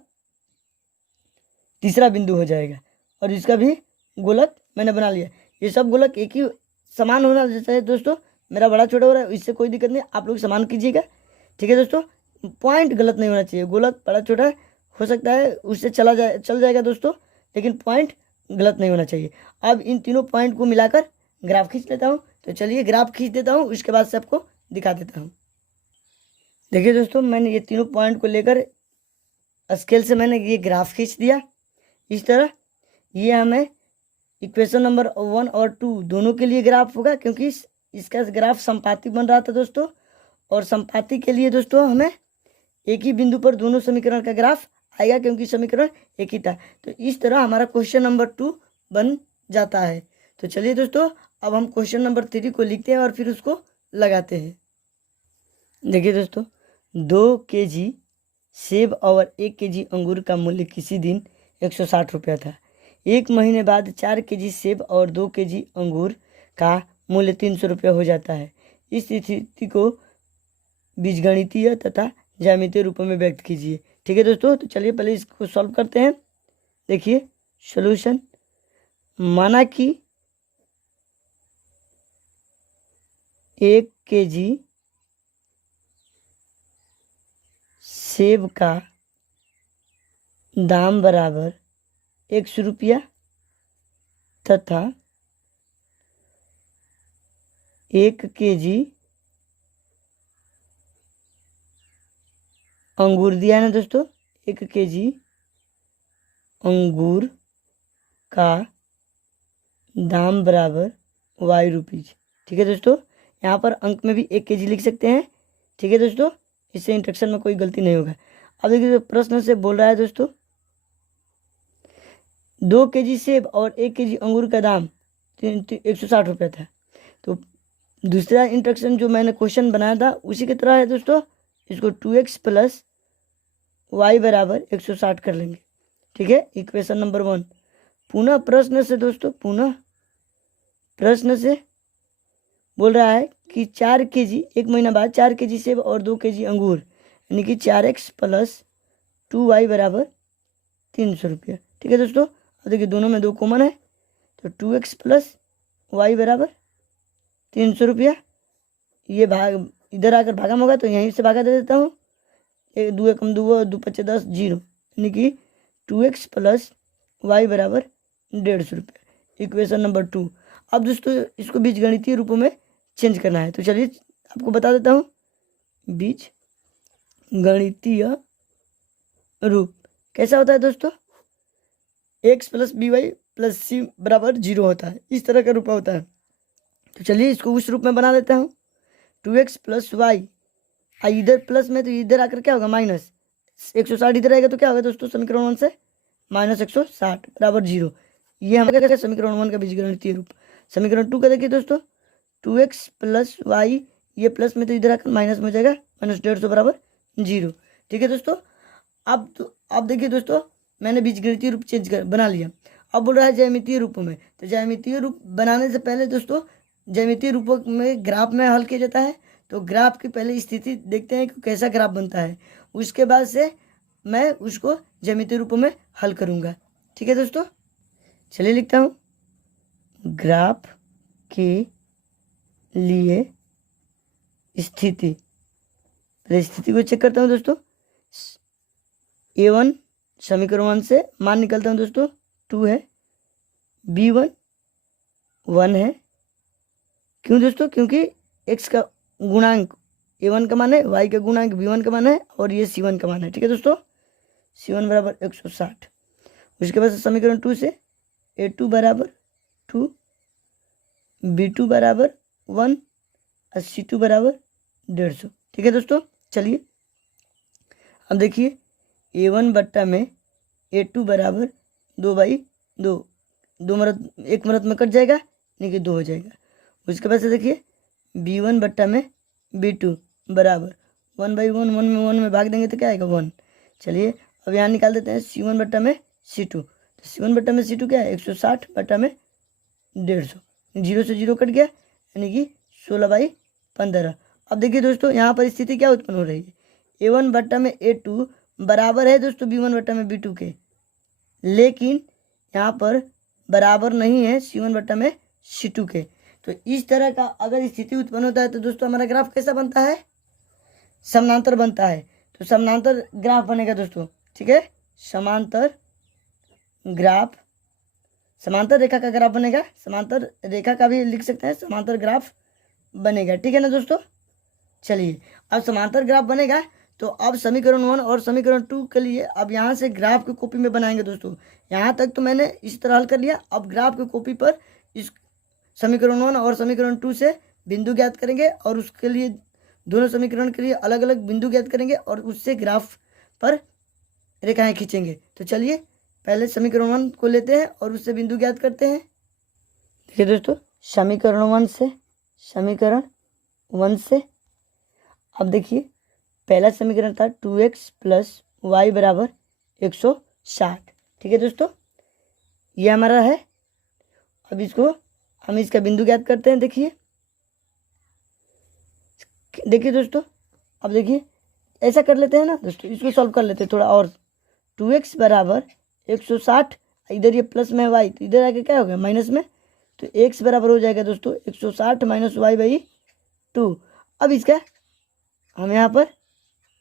तीसरा बिंदु हो जाएगा। और इसका भी गोलक मैंने बना लिया। ये सब गोलक एक ही समान होना चाहिए दोस्तों, मेरा बड़ा छोटा हो रहा है इससे कोई दिक्कत नहीं, आप लोग समान कीजिएगा। ठीक है दोस्तों, पॉइंट गलत नहीं होना चाहिए, गोलक बड़ा छोटा हो सकता है उससे चल जाएगा दोस्तों, लेकिन पॉइंट गलत नहीं होना चाहिए। अब इन तीनों पॉइंट को मिलाकर ग्राफ खींच लेता हूँ। तो चलिए ग्राफ खींच देता हूँ, उसके बाद से आपको दिखा देता हूँ। देखिए दोस्तों मैंने ये तीनों पॉइंट को लेकर स्केल से मैंने ये ग्राफ खींच दिया इस तरह। ये हमें इक्वेशन नंबर 1 और 2 दोनों के लिए ग्राफ होगा, क्योंकि इसका ग्राफ संपाती बन रहा था दोस्तों, और संपाती के लिए दोस्तों हमें एक ही बिंदु पर दोनों समीकरण का ग्राफ आएगा, क्योंकि समीकरण एक ही था। तो इस तरह हमारा क्वेश्चन नंबर 2 बन जाता है। तो चलिए दोस्तों अब हम क्वेश्चन नंबर 3 को लिखते हैं और फिर उसको लगाते हैं। देखिए दोस्तों 2 kg सेब और 1 kg अंगूर का मूल्य किसी दिन 160 रुपया था। 1 महीने बाद 4 kg सेब और 2 kg अंगूर का मूल्य 300 रुपया हो जाता है। इस स्थिति को बीजगणितीय तथा ज्यामितीय रूपों में व्यक्त कीजिए। ठीक है दोस्तों, तो चलिए पहले इसको सॉल्व करते हैं। देखिए सॉल्यूशन, माना कि 1 kg सेब का दाम बराबर 100 रुपया तथा 1 kg अंगूर दिया है ना दोस्तों, 1 kg अंगूर का दाम बराबर y रुपीज। ठीक है दोस्तों, यहाँ पर अंक में भी 1 kg लिख सकते हैं। ठीक है दोस्तों, इससे इंस्ट्रक्शन में कोई गलती नहीं होगा। अब देखिए प्रश्न से बोल रहा है दोस्तों 2 kg सेब और 1 kg अंगूर का दाम 160 रुपया था। तो दूसरा इंस्ट्रक्शन जो मैंने क्वेश्चन बनाया था उसी की तरह है दोस्तों, इसको 2x प्लस y बराबर 160 कर लेंगे। ठीक है, इक्वेशन नंबर 1। पुनः प्रश्न से दोस्तों, पुनः प्रश्न से बोल रहा है कि 4 kg 1 महीना बाद 4 kg सेब और 2 kg अंगूर, यानी कि 4x प्लस 2y बराबर 300 रुपया। ठीक है दोस्तों, अब देखिए दोनों में 2 कॉमन है, तो 2x प्लस y बराबर 300 रुपया। ये भाग इधर आकर भागम होगा तो यहीं से भागा दे देता हूँ, 2 एकम 2 2 5 10 0, यानी कि 2x प्लस y बराबर 150 रुपया। Equation number 2। अब दोस्तों इसको बीजगणितीय रूपों में चेंज करना है। तो चलिए आपको बता देता हूँ, बीज गणितीय रूप कैसा होता है दोस्तों, x plus by plus c बराबर 0 होता है, इस तरह का रूप होता है। तो चलिए इसको उस रूप में बना देता हूँ, 2x प्लस y, इधर प्लस में तो इधर आकर क्या होगा माइनस 160, इधर आएगा तो क्या होगा दोस्तों समीकरण 1 से माइनस 160 बराबर 0। ये हमारा समीकरण 1 का बीजगणितीय रूप। समीकरण 2 का देखिए दोस्तों 2x प्लस y, ये प्लस में तो इधर आकर माइनस में हो जाएगा माइनस 150 बराबर 0। ठीक है दोस्तों, अब देखिए दोस्तों मैंने बीजगणितीय रूप चेंज कर बना लिया। अब बोल रहा है ज्यामितीय रूप में। तो ज्यामितीय रूप बनाने से पहले दोस्तों ज्यामितीय रूपों में ग्राफ में हल किया जाता है। तो ग्राफ की पहले स्थिति देखते हैं कि कैसा ग्राफ बनता है, उसके बाद से मैं उसको ज्यामितीय रूपों में हल करूँगा। ठीक है दोस्तों, चलिए लिखता हूँ ग्राफ के लिए स्थिति। पहले स्थिति को चेक करता हूँ दोस्तों। A1 समीकरण 1 से मान निकलता हूँ दोस्तों 2 है, B1 1 है। क्यों दोस्तों? क्योंकि x का गुणांक A1 का मान है, y का गुणांक B1 का मान है और ये C1 का मान है। ठीक है दोस्तों, C1 बराबर 160। उसके बाद समीकरण 2 से A2 बराबर 2, B2 बराबर 1 और C2 बराबर 150। ठीक है दोस्तों, चलिए अब देखिए A1 बट्टा में A2 बराबर 2/2, दो मरद एक मरद में कट जाएगा, यानी कि 2 हो जाएगा। उसके बाद से देखिए B1 बट्टा में B2 बराबर 1/1, 1 में 1 में भाग देंगे तो क्या आएगा 1। चलिए अब यहाँ निकाल देते हैं C1 बट्टा में C2। तो C1 बट्टा में C2 क्या है 160 बट्टा में 150, 0 से 0 कट गया, यानी कि 16/15। अब देखिए दोस्तों यहाँ पर स्थिति क्या उत्पन्न हो रही है, A1 बट्टा में A2 बराबर है दोस्तों B1 बट्टा में B2 के, लेकिन यहाँ पर बराबर नहीं है C1 बट्टा में C2 के। तो इस तरह का अगर स्थिति उत्पन्न होता है तो दोस्तों हमारा ग्राफ कैसा बनता है, समानांतर बनता है। तो समानांतर ग्राफ बनेगा दोस्तों। ठीक है, समांतर ग्राफ, समांतर रेखा का ग्राफ बनेगा, समांतर रेखा का भी लिख सकते हैं, समांतर ग्राफ बनेगा। ठीक है ना दोस्तों, चलिए अब समांतर ग्राफ बनेगा तो अब समीकरण 1 और समीकरण 2 के लिए अब यहाँ से ग्राफ की कॉपी में बनाएंगे दोस्तों। यहाँ तक तो मैंने इस तरह हल कर लिया। अब ग्राफ की कॉपी पर इस समीकरण 1 और समीकरण 2 से बिंदु ज्ञात करेंगे और उसके लिए दोनों समीकरण के लिए अलग अलग बिंदु ज्ञात करेंगे और उससे ग्राफ पर रेखाएं खींचेंगे। तो चलिए पहले समीकरण 1 को लेते हैं और उससे बिंदु ज्ञात करते हैं। देखिए दोस्तों समीकरण 1 से अब देखिए पहला समीकरण था 2x + y बराबर 160। ठीक है दोस्तों, ये हमारा है। अब इसको हम इसका बिंदु ज्ञात करते हैं। देखिए दोस्तों, अब देखिए ऐसा कर लेते हैं ना दोस्तों, इसको सॉल्व कर लेते हैं थोड़ा और। 2x बराबर 160, इधर ये प्लस में y तो इधर आके क्या हो गया माइनस में, तो x बराबर हो जाएगा दोस्तों 160 - y/2। अब इसका हम यहाँ पर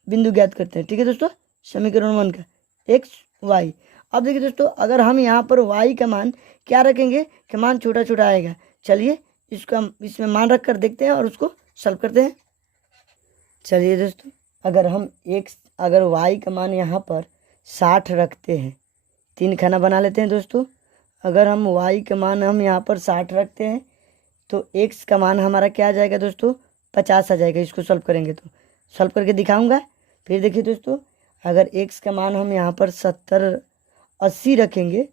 बिंदु ज्ञात करते हैं। ठीक है दोस्तों, समीकरण 1 का x y। अब देखिए दोस्तों अगर हम यहाँ पर y का मान क्या रखेंगे कि मान छोटा छोटा आएगा। चलिए इसको हम इसमें मान रख कर देखते हैं और उसको सॉल्व करते हैं। चलिए दोस्तों अगर y का मान यहाँ पर 60 रखते हैं, 3 खाना बना लेते हैं दोस्तों। अगर हम y का मान हम यहाँ पर 60 रखते हैं तो x का मान हमारा क्या आ जाएगा दोस्तों 50 आ जाएगा। इसको सॉल्व करेंगे तो सॉल्व करके दिखाऊंगा। फिर देखिए दोस्तों अगर x का मान हम यहाँ पर 70 80 रखेंगे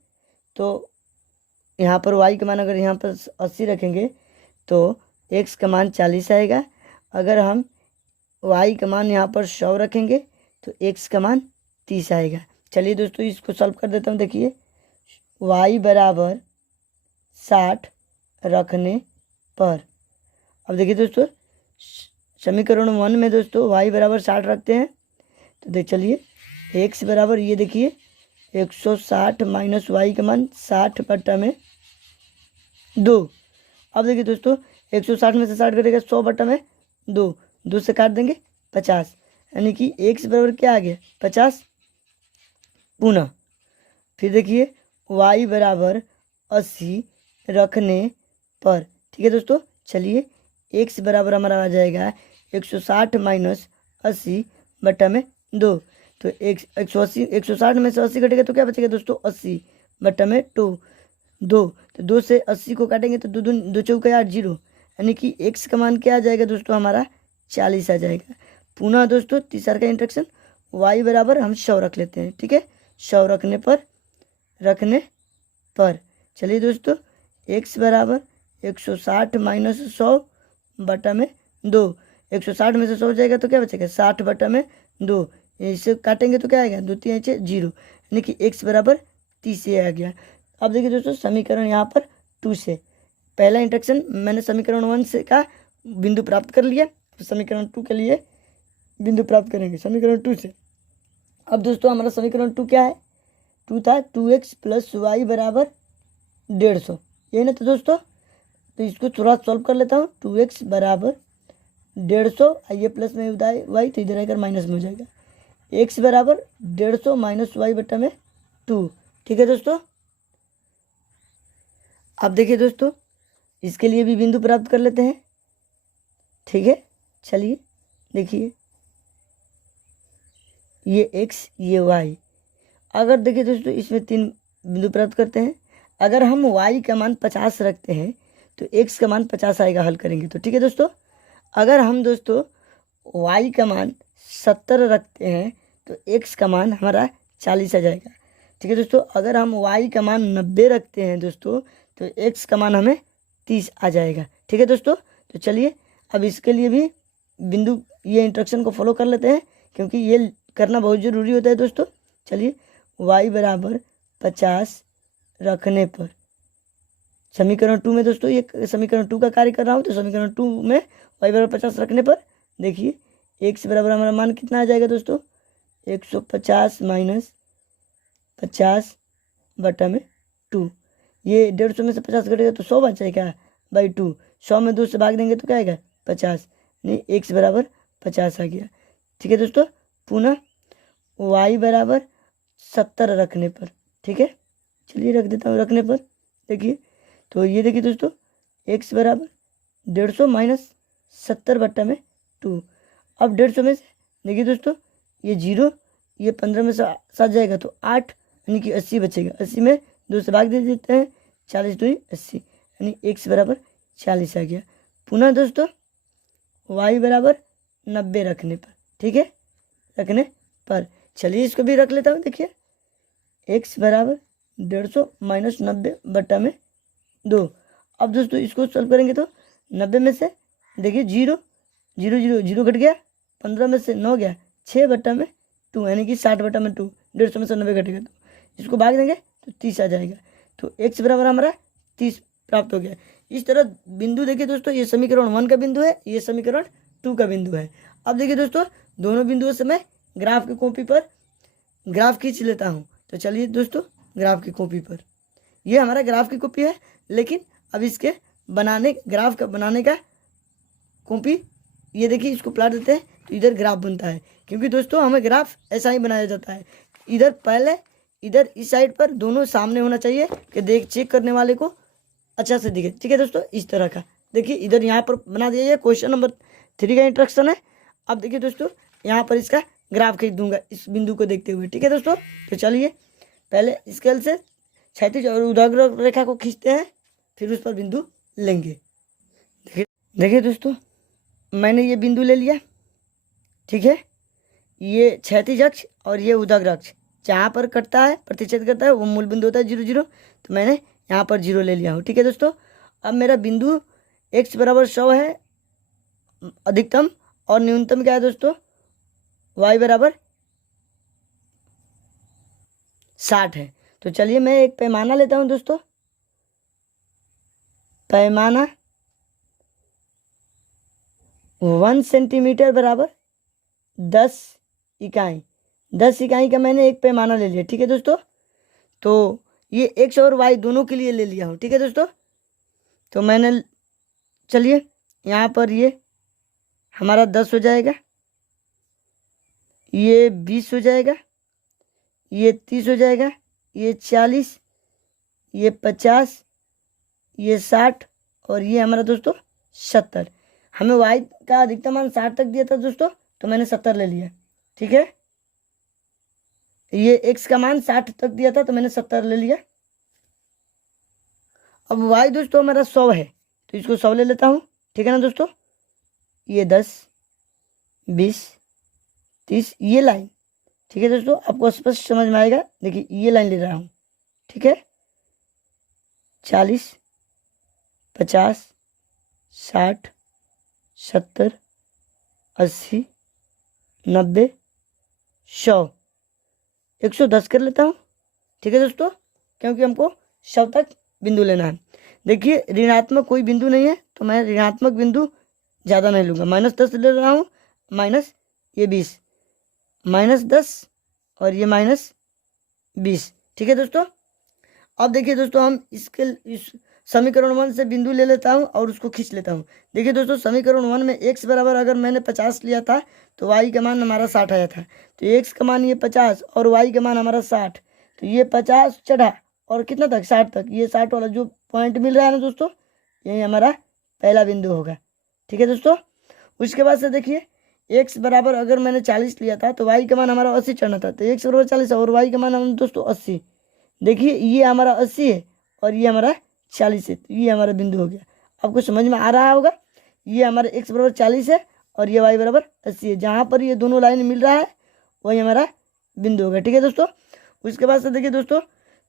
तो यहाँ पर y का मान अगर यहाँ पर 80 रखेंगे तो x का मान 40 आएगा। अगर हम y का मान यहाँ पर 100 रखेंगे तो x का मान 30 आएगा। चलिए दोस्तों इसको सॉल्व कर देता हूँ। देखिए y बराबर 60 रखने पर, अब देखिए दोस्तों समीकरण 1 में दोस्तों y बराबर 60 रखते हैं तो चलिए x बराबर ये देखिए 160 - y का मान 60 बट्टा में 2। अब देखिए दोस्तों 160 में से 60 कटेगा 100 बट्टा में 2, 2 से काट देंगे 50, यानी कि x बराबर क्या आ गया 50 पुनः। फिर देखिए y बराबर 80 रखने पर। ठीक है दोस्तों, चलिए x बराबर हमारा आ जाएगा 160 - 80 बट्टा में 2। तो 160 में से 80 कटेगा तो क्या बचेगा दोस्तों 80 बट्टा में 2। तो 2 से 80 को काटेंगे तो 2 चौका 8 0, यानी कि x का मान क्या आ जाएगा दोस्तों हमारा 40 आ जाएगा। पुनः दोस्तों तीसरा का इंस्ट्रक्शन y बराबर हम 100 रख लेते हैं। ठीक है, 100 रखने पर चलिए दोस्तों x बराबर 160 - 100 बटा में 2। 160 में से 100 जाएगा तो क्या बचेगा 60 बटा में 2, इसे काटेंगे तो क्या आएगा 2 3 6 0, यानी कि x बराबर 30 आ गया। अब देखिए दोस्तों समीकरण यहाँ पर 2 से पहला इंट्रैक्शन मैंने समीकरण 1 से का बिंदु प्राप्त कर लिया, तो समीकरण 2 के लिए बिंदु प्राप्त करेंगे समीकरण 2 से। अब दोस्तों हमारा समीकरण 2 क्या है, 2 था 2x + y बराबर 150, यही ना था दोस्तों। तो इसको थोड़ा सॉल्व कर लेता हूँ। 2x बराबर 150, ये प्लस में y तो इधर आकर माइनस में हो जाएगा। x बराबर 150 - y बटा में 2, ठीक है दोस्तों। अब देखिए दोस्तों इसके लिए भी बिंदु प्राप्त कर लेते हैं, ठीक है। चलिए देखिए ये x ये y, अगर देखिए दोस्तों इसमें 3 बिंदु प्राप्त करते हैं। अगर हम y का मान 50 रखते हैं तो x का मान 50 आएगा हल करेंगे तो, ठीक है दोस्तों। अगर हम दोस्तों y का मान 70 रखते हैं तो x का मान हमारा 40 आ जाएगा, ठीक है दोस्तों। अगर हम y का मान 90 रखते हैं दोस्तों तो x का मान हमें 30 आ जाएगा, ठीक है दोस्तों। तो चलिए अब इसके लिए भी बिंदु ये इंस्ट्रक्शन को फॉलो कर लेते हैं, क्योंकि ये करना बहुत ज़रूरी होता है दोस्तों। चलिए y बराबर 50 रखने पर समीकरण 2 में दोस्तों ये समीकरण 2 का कार्य कर रहा हूँ, तो समीकरण 2 में y बराबर 50 रखने पर देखिए x बराबर हमारा मान कितना आ जाएगा दोस्तों, 150 - 50 बटा में 2। ये 150 में से 50 घटेगा तो 100 बचेगा बाई 2, 100 में 2 से भाग देंगे तो क्या आएगा 50, नहीं x बराबर 50 आ गया, ठीक है दोस्तों। पुनः y बराबर 70 रखने पर, ठीक है। चलिए रख देता हूँ रखने पर, देखिए तो ये देखिए दोस्तों x बराबर 150 - 70 बटा में 2। अब 150 में से देखिए दोस्तों ये 0, ये 15 में से 7 जाएगा तो 8, यानी कि 80 बचेगा। 80 में 2 से भाग दे देते हैं, 40 2 80, यानी x बराबर 40 आ गया। पुनः दोस्तों y बराबर 90 रखने पर, ठीक है, रखने पर चलिए इसको भी रख लेता हूँ। देखिए x बराबर 150 - 90 बटा में 2। अब दोस्तों इसको सॉल्व करेंगे तो 90 में से देखिए 0 0 0 0 घट गया, 15 में से 9 गया, 6 बटा में 2, यानी कि 60 बटा में 2। 150 में से 90 घटेगा तो इसको भाग देंगे तो 30 आ जाएगा, तो x बराबर हमारा 30 प्राप्त हो गया। इस तरह बिंदु देखिए दोस्तों ये समीकरण 1 का बिंदु है, ये समीकरण 2 का बिंदु है। अब देखिए दोस्तों दोनों बिंदुओं से मैं ग्राफ की कॉपी पर ग्राफ खींच लेता हूँ। तो चलिए दोस्तों ग्राफ की कॉपी पर, ये हमारा ग्राफ की कॉपी है, लेकिन अब इसके ग्राफ का बनाने का कॉपी, ये देखिए इसको प्लाट देते हैं तो इधर ग्राफ बनता है, क्योंकि दोस्तों हमें ग्राफ ऐसा ही बनाया जाता है। इधर पहले इधर इस साइड पर दोनों सामने होना चाहिए कि चेक करने वाले को अच्छा से दिखे, ठीक है दोस्तों। इस तरह का देखिए इधर यहाँ पर बना दिया जाए, क्वेश्चन नंबर 3 का इंस्ट्रक्शन है। अब देखिए दोस्तों यहाँ पर इसका ग्राफ खींच दूंगा इस बिंदु को देखते हुए, ठीक है दोस्तों। तो चलिए पहले स्केल से क्षैतिज और ऊर्ध्वाधर रेखा को खींचते हैं, फिर उस पर बिंदु लेंगे। देखिए दोस्तों मैंने ये बिंदु ले लिया, ठीक है। ये क्षैतिज अक्ष और ये ऊर्ध्वाधर अक्ष जहाँ पर कटता है प्रतिच्छेद करता है वो मूल बिंदु होता है 0 0, तो मैंने यहाँ पर 0 ले लिया हूँ, ठीक है दोस्तों। अब मेरा बिंदु x बराबर 100 है अधिकतम, और न्यूनतम क्या है दोस्तों, y बराबर 60 है। तो चलिए मैं एक पैमाना लेता हूँ दोस्तों, पैमाना 1 सेंटीमीटर बराबर 10 इकाई, 10 इकाई का मैंने एक पैमाना ले लिया, ठीक है दोस्तों। तो ये x और y दोनों के लिए ले लिया हूँ, ठीक है दोस्तों। तो मैंने चलिए यहाँ पर ये हमारा 10 हो जाएगा, ये 20 हो जाएगा, ये 30 हो जाएगा, ये 40, ये 50, ये 60 और ये हमारा दोस्तों 70। हमें y का अधिकतम मान 60 तक दिया था दोस्तों, तो मैंने 70 ले लिया, ठीक है। ये x का मान 60 तक दिया था तो मैंने 70 ले लिया। अब y दोस्तों हमारा 100 है तो इसको 100 ले लेता हूँ, ठीक है ना दोस्तों। ये 10 20 30 ये लाइन, ठीक है दोस्तों, आपको स्पष्ट समझ में आएगा। देखिए ये लाइन ले रहा हूँ, ठीक है। 40 50 60 70 80 90 100 110 कर लेता हूँ, ठीक है दोस्तों, क्योंकि हमको 100 तक बिंदु लेना है। देखिए ऋणात्मक कोई बिंदु नहीं है तो मैं ऋणात्मक बिंदु ज़्यादा नहीं लूँगा, -10 ले रहा हूँ, माइनस ये 20, -10 और ये -20। ठीक है दोस्तों। अब देखिए दोस्तों हम इस समीकरण 1 से बिंदु ले लेता हूँ और उसको खींच लेता हूँ। देखिए दोस्तों समीकरण 1 में x बराबर अगर मैंने 50 लिया था तो y का मान हमारा 60 आया था। तो x का मान ये 50 और y का मान हमारा 60, तो ये 50 चढ़ा और कितना तक 60 तक, ये 60 वाला जो पॉइंट मिल रहा है ना दोस्तों, यही हमारा पहला बिंदु होगा। ठीक है दोस्तों। उसके बाद से देखिए x बराबर अगर मैंने 40 लिया था तो y का मान हमारा 80 चढ़ना था, तो x बराबर 40 और y का मान हम दोस्तों 80। देखिए ये हमारा 80 है और ये हमारा 40 है, तो ये हमारा बिंदु हो गया। आपको समझ में आ रहा होगा, ये हमारा x बराबर 40 है और ये y बराबर 80 है। जहाँ पर ये दोनों लाइन मिल रहा है वही हमारा बिंदु होगा। ठीक है दोस्तों। उसके बाद से देखिए दोस्तों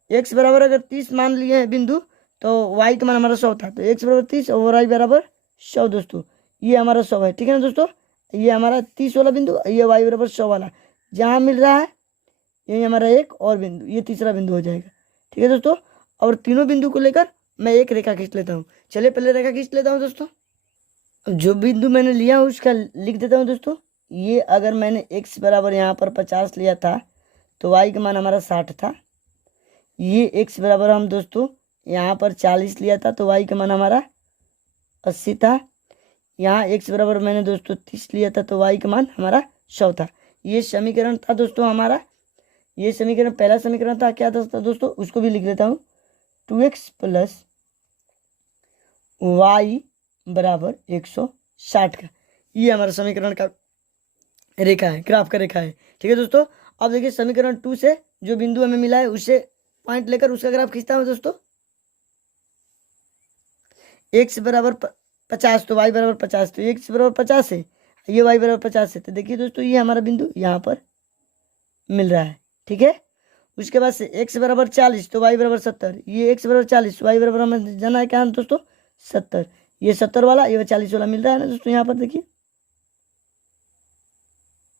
x बराबर अगर 30 मान लिए हैं बिंदु तो y का मान हमारा 100 था, तो x बराबर 30 और y बराबर 100 दोस्तों, ये हमारा 100 है। ठीक है ना दोस्तों। ये हमारा 30 वाला बिंदु, ये y बराबर 100 वाला जहाँ मिल रहा है यही हमारा एक और बिंदु, ये तीसरा बिंदु हो जाएगा। ठीक है दोस्तों। और तीनों बिंदु को लेकर मैं एक रेखा खींच लेता हूँ। चलिए पहले रेखा खींच लेता हूँ दोस्तों। अब जो बिंदु मैंने लिया हूँ उसका लिख देता हूँ दोस्तों। ये अगर मैंने x बराबर यहाँ पर 50 लिया था तो y का मान हमारा 60 था। ये x बराबर हम दोस्तों यहाँ पर 40 लिया था तो y का मान हमारा 80 था। यहाँ x बराबर मैंने दोस्तों 30 लिया था तो y का मान हमारा 100 था। ये समीकरण था दोस्तों हमारा, ये समीकरण पहला समीकरण था। क्या था दोस्तों, उसको भी लिख लेता हूँ। 2x प्लस y बराबर 160 का, ये हमारा समीकरण का रेखा है, ग्राफ का रेखा है। ठीक है दोस्तों। अब देखिए समीकरण 2 से जो बिंदु हमें मिला है उससे पॉइंट लेकर उसका ग्राफ खींचता हूँ दोस्तों। x बराबर 50 तो y बराबर 50, तो x बराबर 50 है, ये y बराबर 50 है। तो देखिए दोस्तों ये हमारा बिंदु यहाँ पर मिल रहा है। ठीक है। उसके बाद से x बराबर 40 तो y बराबर 70, ये x बराबर 40 y बराबर हमें जाना है क्या दोस्तों 70, ये 70 वाला ये 40 वाला मिल रहा है ना दोस्तों यहाँ पर देखिए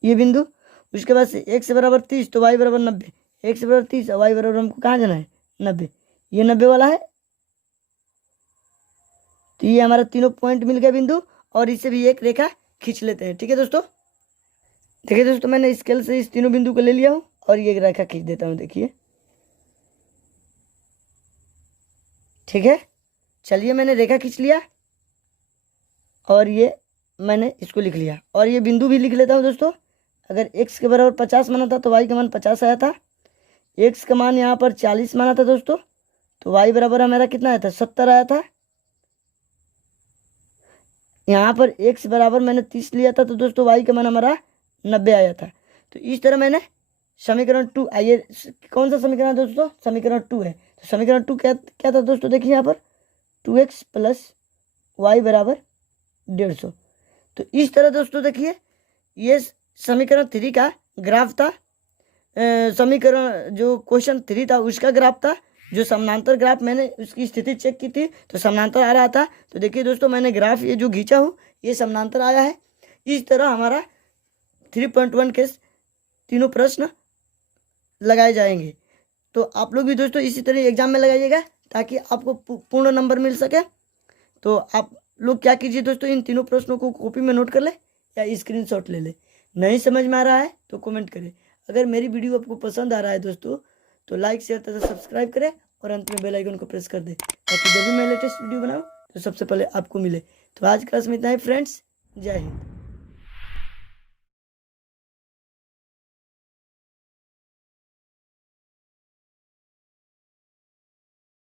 ये बिंदु। उसके बाद से x बराबर 30 तो y बराबर 90, x बराबर 30 और y बराबर हमको कहाँ जाना है 90, ये 90 वाला है। तो ये हमारा तीनों पॉइंट मिल गया बिंदु और इससे भी एक रेखा खींच लेते हैं। ठीक है दोस्तों। देखिए दोस्तों मैंने स्केल से इस तीनों बिंदु को ले लिया हूँ और ये रेखा खींच देता हूँ। देखिए ठीक है। चलिए मैंने रेखा खींच लिया और ये मैंने इसको लिख लिया और ये बिंदु भी लिख लेता हूँ दोस्तों। अगर x के बराबर 50 माना था तो y का मान 50 आया था, x का मान यहाँ पर 40 माना था दोस्तों, तो y बराबर हमारा कितना आया था 70 आया था। यहाँ पर x बराबर मैंने 30 लिया था तो दोस्तों y का मान हमारा 90 आया था। तो इस तरह मैंने समीकरण 2, आइए कौन सा समीकरण है दोस्तों, समीकरण 2 है। तो समीकरण 2 क्या था दोस्तों, देखिए यहाँ पर 2x प्लस y बराबर 150। तो इस तरह दोस्तों देखिए ये समीकरण 3 का ग्राफ था, समीकरण जो क्वेश्चन 3 था उसका ग्राफ था। जो समानांतर ग्राफ मैंने उसकी स्थिति चेक की थी तो समानांतर आ रहा था। तो देखिए दोस्तों मैंने ग्राफ ये जो खींचा हूँ ये समानांतर आया है। इस तरह हमारा 3.1 के तीनों प्रश्न लगाए जाएंगे। तो आप लोग भी दोस्तों इसी तरह एग्जाम में लगाइएगा ताकि आपको पूर्ण नंबर मिल सके। तो आप लोग क्या कीजिए दोस्तों, इन तीनों प्रश्नों को कॉपी में नोट कर ले या स्क्रीनशॉट ले ले। नहीं समझ में आ रहा है तो कमेंट करें। अगर मेरी वीडियो आपको पसंद आ रहा है दोस्तों तो लाइक शेयर तथा सब्सक्राइब करें और अंत में बेल आइकन को प्रेस कर दें ताकि जब भी मैं लेटेस्ट वीडियो बनाऊं तो सबसे पहले आपको मिले। तो आज क्लास में इतना ही फ्रेंड्स, जय हिंद।